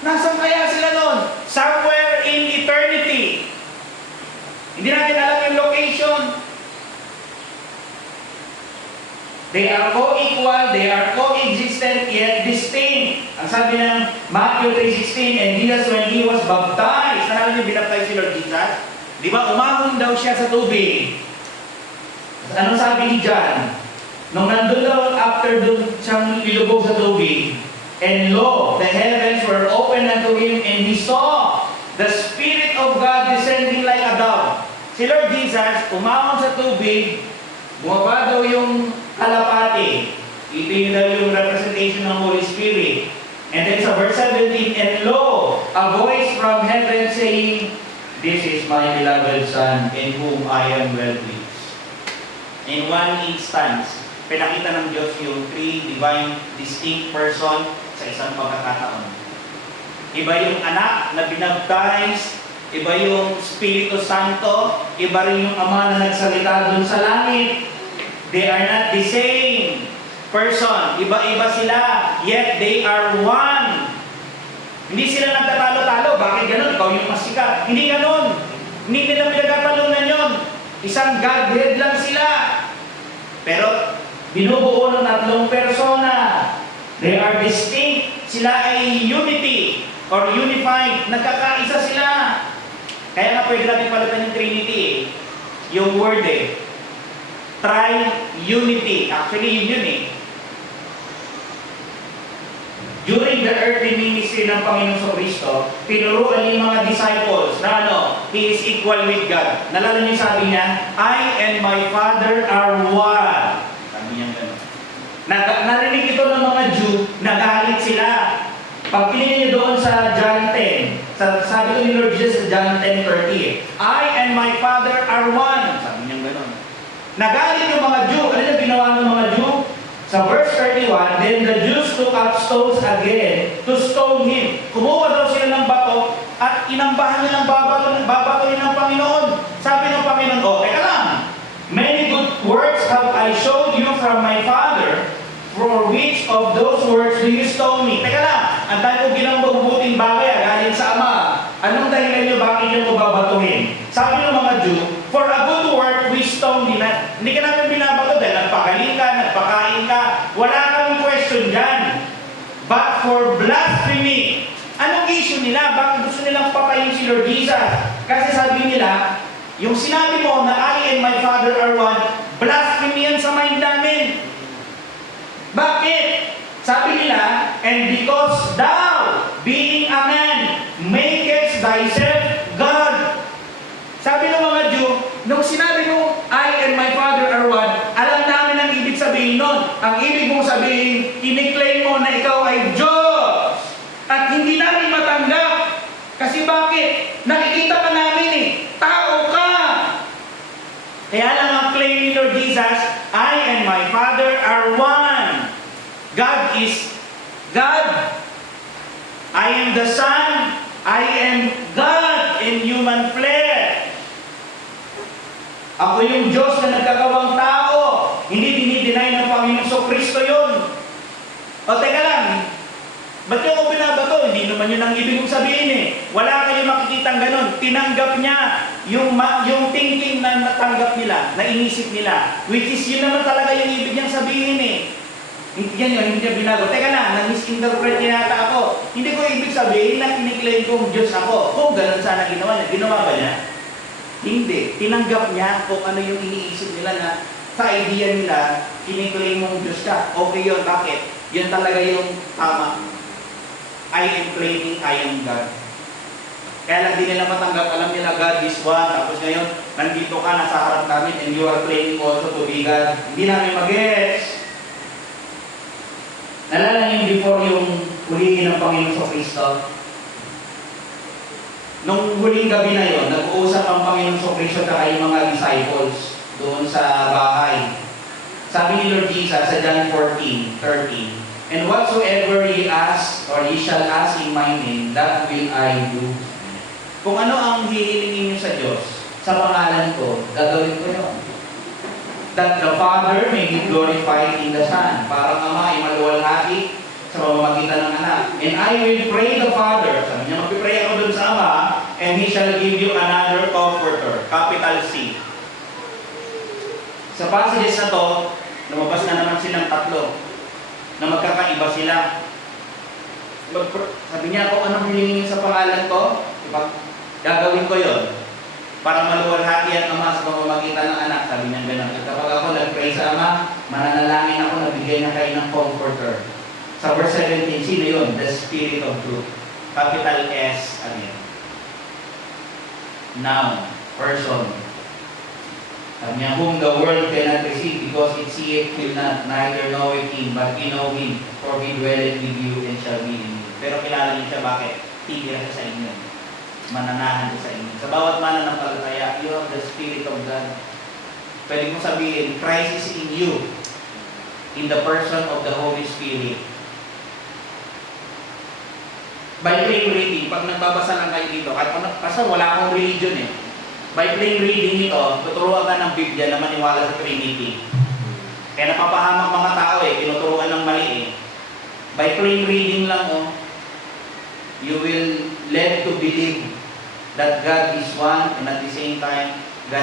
Nasaan kaya sila nun? Somewhere in eternity. Hindi natin alam yung location. They are co-equal, they are co-existent, yet distinct. Ang sabi ng Matthew 3:16, and Jesus when He was baptized, alam niyo binaptize si Lord Jesus? Di ba, umahon daw siya sa tubig. Anong sabi ni John? Nung nandun daw, after dun siyang ilubog sa tubig, and lo, the heavens were opened unto Him, and He saw the Spirit of God descending like a dove. Si Lord Jesus, umahon sa tubig, bumaba daw yung kalapati. Ito yung daw yung representation ng Holy Spirit. And then sa verse 17, and lo, a voice from heaven saying, this is my beloved Son, in whom I am well pleased. In one instance, pinakita ng Diyos yung three divine distinct person sa isang pagkakataon. Iba yung anak na binaptize, iba yung Espiritu Santo, iba rin yung Ama na nagsalita dun sa langit. They are not the same person. Iba-iba sila, yet they are one. Hindi sila nagtatalo-talo. Bakit ganun? Ikaw yung mas sikat. Hindi ganun. Hindi nila pinagkatalunan yun. Isang Godhead lang sila. Pero binubuo ng tatlong persona. They are distinct. Sila ay unity or unified. Nagkakaisa sila. Kaya nga pwede natin palitan yung Trinity eh. Yung word eh. Tri-unity. Actually, yun eh. During the earthly ministry ng Panginoon sa Kristo, tinuruan niya yung mga disciples na He is equal with God. Nalala niyo sabi niya, I and my Father are one. Sabi niya gano'n. Narinig ito ng mga Jew, nagalit sila. Pag pinili niyo doon sa John 10, sabi ko ni Lord Jesus sa John 10:30, I and my Father are one. Sabi niya gano'n. Nagalit yung mga Jew. Ano yung ginawa ng mga Jew? Sa verse 31, then the Jews took up stones again to stone Him. Kumuha daw sila ng bato at inambahan nila ng babatoy ng Panginoon. Sabi ng Panginoon, teka lang. Many good works have I showed you from my Father. For which of those works do you stone me? Teka lang. Ang dahil ko ginawang mabubuting bagay galing sa Ama. Anong dahilan nyo bakit nyo ko babatuhin? Sabi ng mga Jew, for a good work, we stone thee not. Hindi ka namin binabato dahil nagpagaling ka, nagpakain ka. Wala kang question dyan. But for blasphemy, anong issue nila? Bakit gusto nilang patayin si Lord Jesus? Kasi sabi nila, yung sinabi mo na I and my Father are one, blasphemy yan sa mind namin. Bakit? Sabi nila, and because thou, being a man, makest thyself God. Sabi ng mga Jew, nung sinabi mo, I and my Father are one, alam namin ang ibig sabihin nun. Ang ibig mong sabihin, kiniklaim mo na ikaw ay Diyos. At hindi namin matanggap. Kasi bakit? Nakikita ka namin eh. Tao ka. Kaya lang ang claim ni Lord Jesus, I and my Father are one. God is God. I am the Son. I am God in human flesh. Ako yung Diyos na nagkagawang tao. Ba't yung ako binabato? Hindi naman yun ang ibig kong sabihin eh. Wala kayong makikitang ganun. Tinanggap niya yung thinking na natanggap nila, na inisip nila. Which is yun naman talaga yung ibig niyang sabihin eh. Hindi yan yun, hindi niya binago. Teka na, nag-misinterpret niya yata ako. Hindi ko ibig sabihin na kiniklaim kong Diyos ako. Kung ganun sana ginawa niya, ginawa ba niya? Hindi. Tinanggap niya kung ano yung iniisip nila na sa idea nila, kiniklaim mong Diyos ka. Okay yun, bakit? Yun talaga yung tama. I am claiming I am God. Kaya lang di nila matanggap, alam nila God is one. Tapos ngayon, nandito ka, nasa harap namin, and you are claiming also to be God. Hindi namin mag-gets. Nalala niyo before yung hulihin ng Panginoon sa Kristo? Nung huling gabi na yon, nag-uusap ang Panginoon sa Kristo at yung mga disciples doon sa bahay. Sabi ni Lord Jesus sa John 14:13, "And whatsoever ye ask, or ye shall ask in my name, that will I do." Kung ano ang hihilingin niyo sa Diyos, sa pangalan ko, gagawin ko yun. That the Father may be glorified in the Son. Parang Ama ay maluwalhati sa pamamagitan ng Anak. "And I will pray the Father." Sabi niya, magpipray ako dun sa Ama, "and He shall give you another Comforter." Capital C. Sa passages na to, lumabas na naman silang tatlo na magkakaiba sila. Sabi niya, kung anong hilingin sa pangalan ko, gagawin ko yon para maluwalhati ang Ama sa pamamagitan ng Anak. Sabi niya gano'n. At kapag ako nag-pray sa Ama, mananalangin ako, nabigay na kayo ng Comforter. Sa verse 17, sino yun? The Spirit of Truth. Capital S again. Noun, person. Sabi niya, whom the world cannot receive because it seeth him not, neither knoweth him, but ye know him, for he dwelleth with you and shall be in you. Pero kilala niyo siya, bakit? Titira siya sa inyo. Mananahan siya sa inyo. Sa bawat mananampalataya, you have the Spirit of God. Pwede mong sabihin, Christ is in you, in the person of the Holy Spirit. By plain reading, pag nagbabasa lang kayo dito, kasi wala akong religion eh. By plain reading ito, tuturuan ka ng Biblia na maniwala sa Trinity. Kaya napapahamak mga tao eh, tinuturuan ng mali eh. By plain reading lang you will led to believe that God is one, and at the same time, the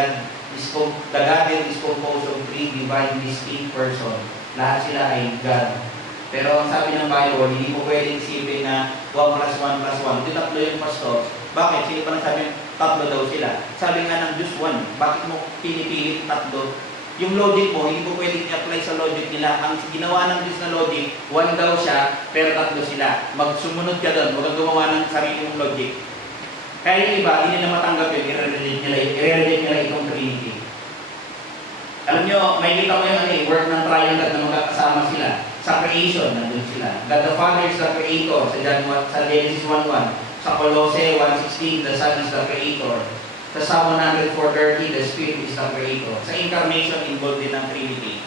Godhead is composed of three divine distinct persons. Lahat sila ay God. Pero ang sabi ng Bible, hindi mo pwedeng isipin na 1 plus 1 plus 1. Di tatlo yung pastor. Bakit? Sino pa nagsabi tatlo daw sila? Sabi nga ng Diyos 1. Bakit mo pinipilit tatlo? Yung logic mo, hindi mo pwedeng i-apply sa logic nila. Ang ginawa ng Diyos na logic, 1 daw siya, pero tatlo sila. Magsumunod ka doon, huwag gumawa ng sarili mong logic. Kaya yung iba, hindi nila matanggap yun, i-reject nila itong Trinity. Alam nyo, may kita mo yung work ng triangle na magkakasama sila. Sa creation, nandun sila. God the Father is the Creator, sa Genesis 1:1. Sa Colossae 1:16, the Son is the Creator. Sa Psalm 104:30, the Spirit is the Creator. Sa incarnation, involved din ang Trinity.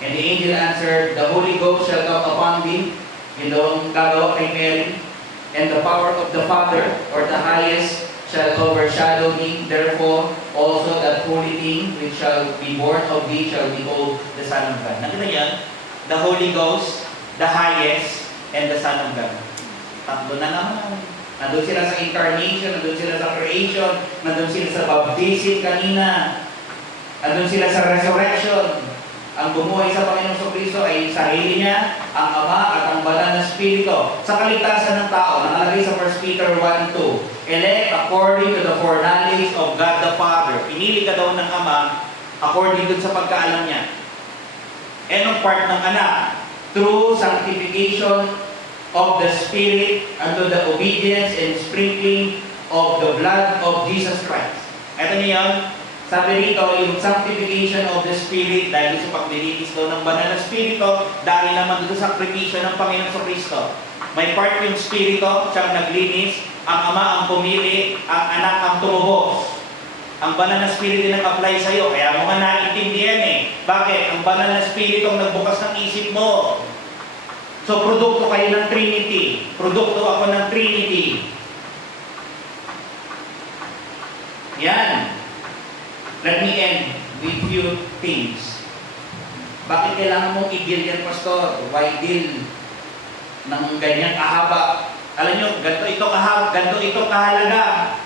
And the angel answered, "The Holy Ghost shall come upon thee." Yun daw ang gagawa kay Mary. "And the power of the Father, or the highest, shall overshadow thee. Therefore, also that holy thing which shall be born of thee shall be called the Son of God." Nakita yan? The Holy Ghost, the highest, and the Son of God. Tatlo na naman. Nandun sila sa incarnation, nandun sila sa creation, nandun sila sa baptism kanina, nandun sila sa resurrection. Ang bumuhay sa Panginoong Kristo ay sarili niya, ang Ama at ang Banal na Espiritu. Sa kaligtasan ng tao, nakalagay sa 1 Peter 1:2, elect according to the foreknowledge of God the Father. Pinili ka daw ng Ama according dun sa pagkaalam niya. And part ng Anak, through sanctification of the Spirit unto the obedience and sprinkling of the blood of Jesus Christ. Ito niyo, sabi rito, yung sanctification of the Spirit, dahil sa paglilinis daw ng Banal na Espiritu, dahil naman doon sa sakripisyo ng Panginoon sa Kristo. May part yung Espiritu, siyang naglinis, ang Ama ang pumili, ang Anak ang tumubos. Ang Banal na Espiritu nag-apply sa'yo, kaya mo nga naiintindihan eh. Bakit? Ang Banal na Espiritu ang nagbukas ng isip mo. So, produkto kayo ng Trinity. Produkto ako ng Trinity. Yan. Let me end with few things. Bakit kailangan mong i-deal yan, Pastor? Why deal? ng ganyang kahaba. Alam nyo, ganito ito kahaba, ganito ito kahalaga.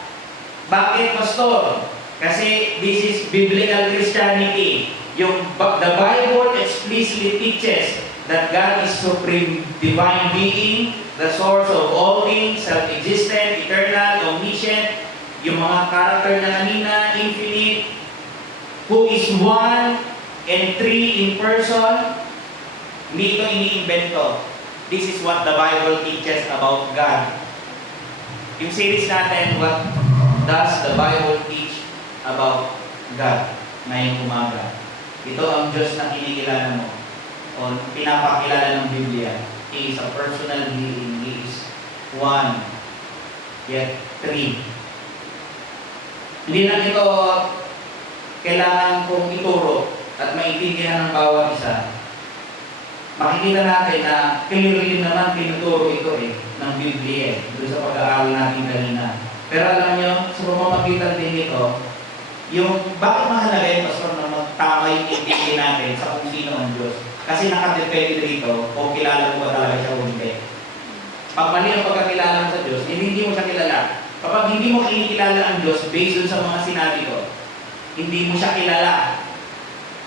Bakit, Pastor? Kasi this is biblical Christianity. The Bible explicitly teaches that God is supreme divine being, the source of all things, self-existent, eternal, omniscient, yung mga character na kanina, infinite, who is one and three in person. Hindi ito iniimbento. This is what the Bible teaches about God. Yung series natin, what does the Bible teach about God ngayong umaga? Ito ang Diyos na kinikilala mo o pinapakilala ng Biblia. He is a personal being. He is one, yet three. Hindi lang ito kailangan kong ituro at maintindihan ng bawat isa. Makikita natin na clearly naman tinuturo ito ng Biblia doon sa pag-aaral natin kanina. Pero alam nyo, sa pamamagitan din ito, yung bakit mahalaga yung Pastor na magtama yung intindihin natin sa kung sino ang Diyos. Kasi nakadepende rito kung kilala mo ba talaga siya o hindi. Pag mali ang pagkakilala mo sa Diyos, hindi mo siya kilala. Kapag hindi mo kinikilala ang Diyos based sa mga sinabi ko, hindi mo siya kilala.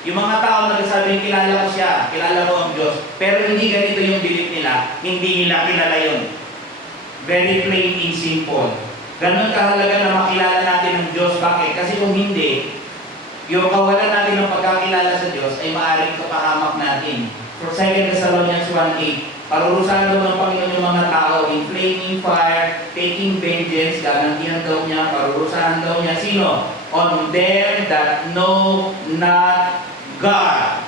Yung mga tao na nagsabing kilala ko siya, kilala ko ang Diyos, pero hindi ganito yung belief nila, hindi nila kilala yun. Very plain and simple. Ganun kahalaga na makilala natin ang Diyos. Bakit? Kasi kung hindi, yung kawalan natin ng pagkakilala sa Diyos ay maaaring kapahamak natin. For 2 Thessalonians 1:8, parurusahan daw ng Panginoon yung mga tao in flaming fire, taking vengeance, gagantihan daw niya, parurusahan daw niya. Sino? On them that know not God.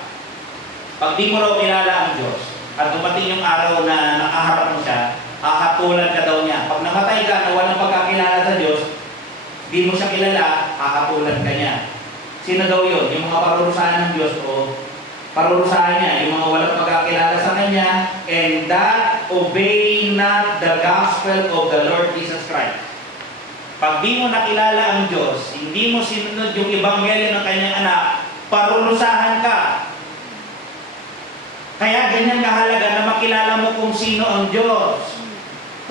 Pag di mo raw kilala ang Diyos, at dumating yung araw na nakaharap mo siya, hahatulan ka daw niya. Pag namatay ka na walang pagkakilala sa Diyos, di mo siya kilala, hahatulan ka niya. Sino daw yun? Yung mga parurusahan ng Diyos o parurusahan niya, yung mga walang pagkakilala sa Kanya, and that obey not the gospel of the Lord Jesus Christ. Pag di mo nakilala ang Diyos, hindi mo sinunod yung ebanghelyo ng Kanyang anak, parurusahan ka. Kaya ganyan kahalaga na makilala mo kung sino ang Diyos.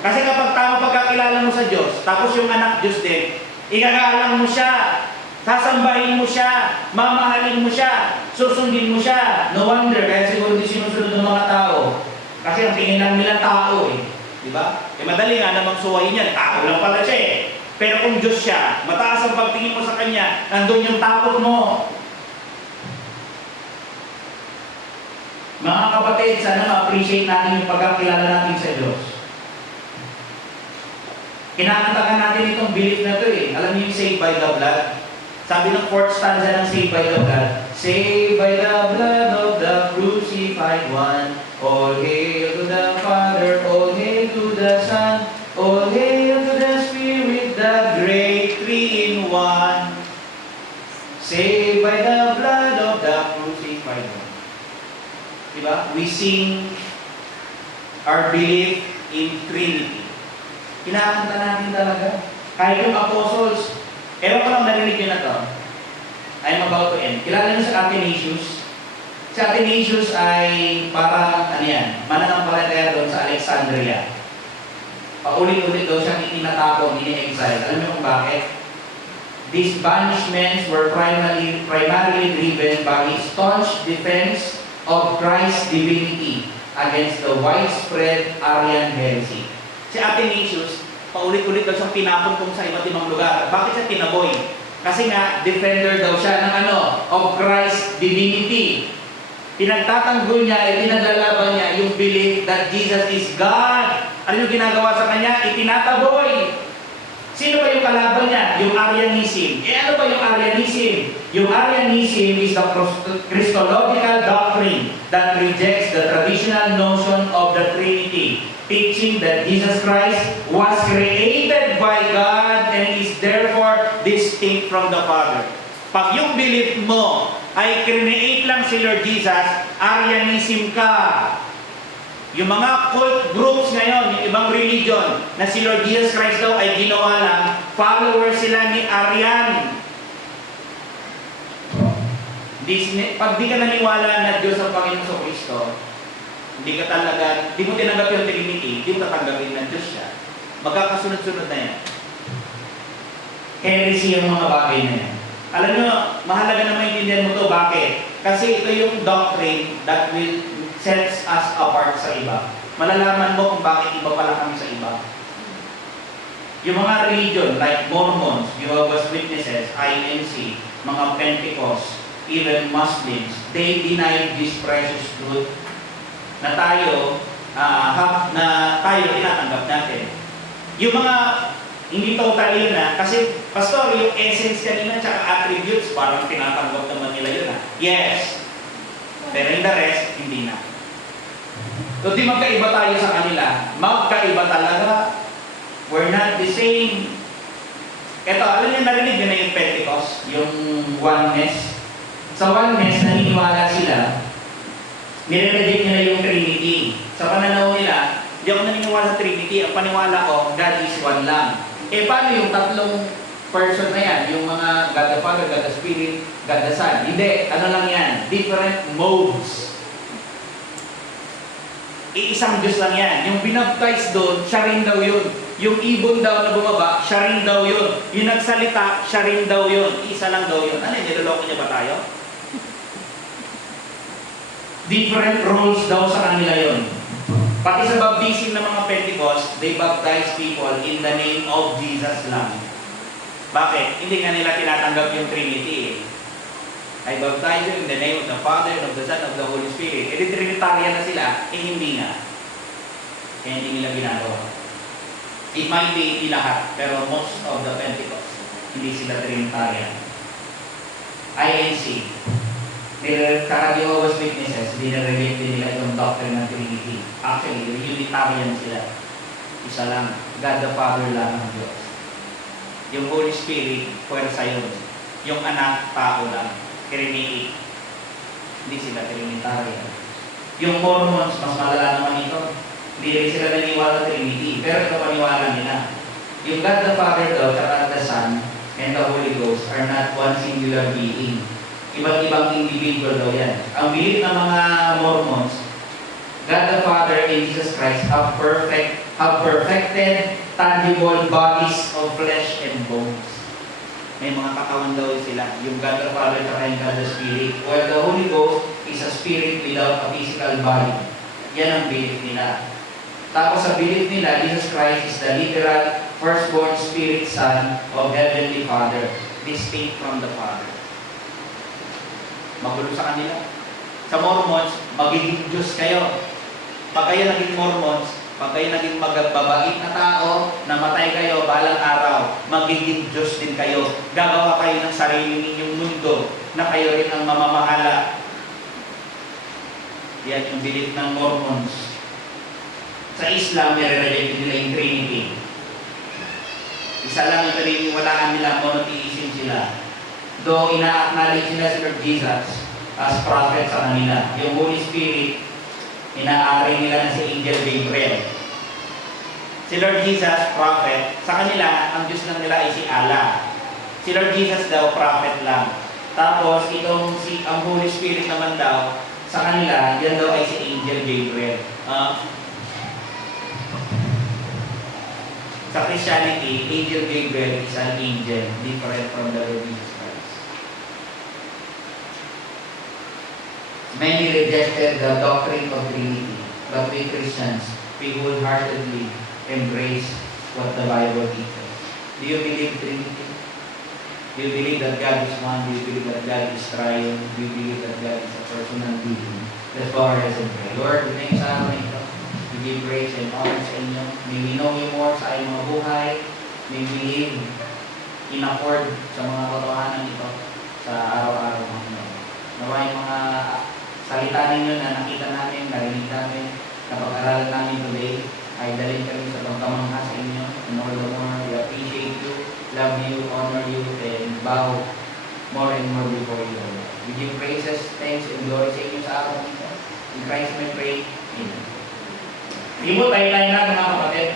Kasi kapag tama pagkakilala mo sa Diyos, tapos yung anak Diyos din, igagalang mo siya, sasambahin mo siya, mamahalin mo siya, susundin mo siya. No wonder, kaya siguro di sinusunod ng mga tao. Kasi ang tingin lang nila tao Diba? Madali nga namang suwayin yan, tao lang pala siya Pero kung Diyos siya, mataas ang pagtingin mo sa Kanya, nandun yung takot mo. Mga kapatid, sana ma-appreciate natin yung pagkakilala natin sa Diyos. Kinakantakan natin itong belief na ito Alam niyo yung saved by the blood? Sabi ng 4th stanza ng saved by the blood, saved by the blood of the crucified one, all hail to the Father, all hail to the Son, all hail to the Spirit, the great three-in-one. Saved by the blood of the crucified one. Diba? We sing our belief in Trinity. Kinakanta natin talaga. Kahit yung apostles, ewan ko lang narinig nyo na to. I'm about to end. Kilala nyo sa Athanasius? Si Athanasius ay parang, mananampalataya doon sa Alexandria. Paulit-ulit daw siyang itinatapon, ini-exile. Alam niyo kung bakit? These banishments were primarily driven by his staunch defense of Christ's divinity against the widespread Arian heresy. Si Athanasius, paulit-ulit daw siyang pinapuntong sa iba't ibang lugar. Bakit siya tinaboy? Kasi nga, defender daw siya ng of Christ's divinity. Pinagtatanggol niya, pinaglalaban niya yung belief that Jesus is God. Ano yung ginagawa sa kanya? Itinataboy. Sino ba yung kalaban niya? Yung Arianism. Ano ba yung Arianism? Yung Arianism is the Christological doctrine that rejects the traditional notion of the Trinity, teaching that Jesus Christ was created by God and is therefore distinct from the Father. Pag yung belief mo ay create lang si Lord Jesus, Arianism ka. Yung mga cult groups ngayon, yung ibang religion, na si Lord Jesus Christ daw ay ginawa lang, followers sila ni Arian. Pag di ka naniwala na Diyos ang Panginoon sa Kristo, hindi ka talaga, hindi mo tinanggap yung Trinity, hindi mo tatanggapin na Diyos siya. Magkakasunod-sunod na yan. Heresy yung mga bagay na yan. Alam nyo, mahalaga na maintindihan mo to. Bakit? Kasi ito yung doctrine that will sets us apart sa iba. Malalaman mo kung bakit iba pala kami sa iba. Yung mga religion like Mormons, Jehovah's Witnesses, INC, mga Pentecost, even Muslims, they deny this precious truth na tayo tinatanggap natin. Yung mga hindi totally yun kasi pastor, yung essence kanina tsaka attributes, parang tinatanggap naman nila yun Yes. Pero in the rest, hindi na. So di magkaiba tayo sa kanila. Magkaiba talaga. We're not the same. Ito, alam niyo, narinig nyo na yung Pentecost, yung oneness. Sa oneness, naniniwala sila, nire-reject nila yung Trinity. Sa pananaw nila, hindi ako naniniwala sa Trinity. Ang paniwala ko, God is one lang. Paano yung tatlong person na yan? Yung mga God the Father, God the Spirit, God the Son. Hindi. Ano lang yan? Different modes. Iisang Diyos lang yan. Yung binaptize doon, siya rin daw yun. Yung ibon daw na bumaba, siya rin daw yun. Yung nagsalita, siya rin daw yun. Isa lang daw yun. Ano yun? Niloloko niya ba tayo? Different roles daw sa kanila yun. Pati sa baptism ng mga Pentecost, they baptize people in the name of Jesus lang. Bakit? Hindi nga nila tinatanggap yung Trinity I baptize you in the name of the Father, and of the Son, and of the Holy Spirit. Trinitarian na sila, hindi nga. Kaya hindi nila ginagawa. It might be hindi lahat, pero most of the Pentecost, hindi sila Trinitarian. INC, saka Jehovah's Witnesses, dinarelate din nila itong doctrine ng Trinity. Actually, Unitarian sila. Isa lang, God the Father lang ang Diyos. Yung Holy Spirit, puwersa yun. Yung anak, tao lang. Trinity. Hindi sila Trinitarian. Yung Mormons, mas malala naman ito. Hindi rin sila naniwala sa Trinity. Pero ito paniwala nila. Yung God the Father daw, at the Son, and the Holy Ghost are not one singular being. Iba't-ibang individual daw yan. Ang belief ng mga Mormons, God the Father and Jesus Christ have perfected, tangible bodies of flesh and bones. May mga katawan daw sila. Yung God the Father at God the Spirit. While the Holy Ghost is a spirit without a physical body. Yan ang belief nila. Tapos sa belief nila, Jesus Christ is the literal firstborn spirit son of Heavenly Father, distinct from the Father. Magulo sa kanila. Sa Mormons, magiging Diyos kayo. Pag kayo naging Mormons, pag kayo naging magbabait na tao, namatay kayo balang araw, magiging Diyos din kayo. Gagawa kayo ng sarili ninyong mundo na kayo rin ang mamamahala. Yan yung belief ng Mormons. Sa Islam, nire-reject nila yung Trinity. Isa lang yung pininiwalaan nila, monotheism sila. Though ina-acknowledge nila si Lord Jesus as prophet sa kanila. Yung Holy Spirit, inaari nila na si Angel Gabriel. Si Lord Jesus, prophet. Sa kanila, ang Diyos lang nila ay si Allah. Si Lord Jesus daw, prophet lang. Tapos, ang Holy Spirit naman daw, sa kanila, yan daw ay si Angel Gabriel. Sa Christianity, Angel Gabriel is an angel, different from the Lord Jesus Christ. Many rejected the doctrine of Trinity, but we Christians, we wholeheartedly embrace what the Bible teaches. Do you believe Trinity? Do you believe that God is one? Do you believe that God is triune? Do you believe that God is a personal being? Let's bow our heads and pray. Lord, we thank you sa araw na ito. We give praise and honor sa inyo. May we know you more sa iyong mga buhay. May we live in accord sa mga katotohanan ito sa araw-araw mga nawa yung mga salita ninyo na nakita namin, narinig namin, napag-aralan namin today, ay dalhin kami sa pagkamangha sa inyo. And all the more, we appreciate you, love you, honor you, and bow more and more before you. We give praises, thanks, and glory sa inyo sa araw nito. In Christ we pray. Amen. Ibot tayo na mga kapatid.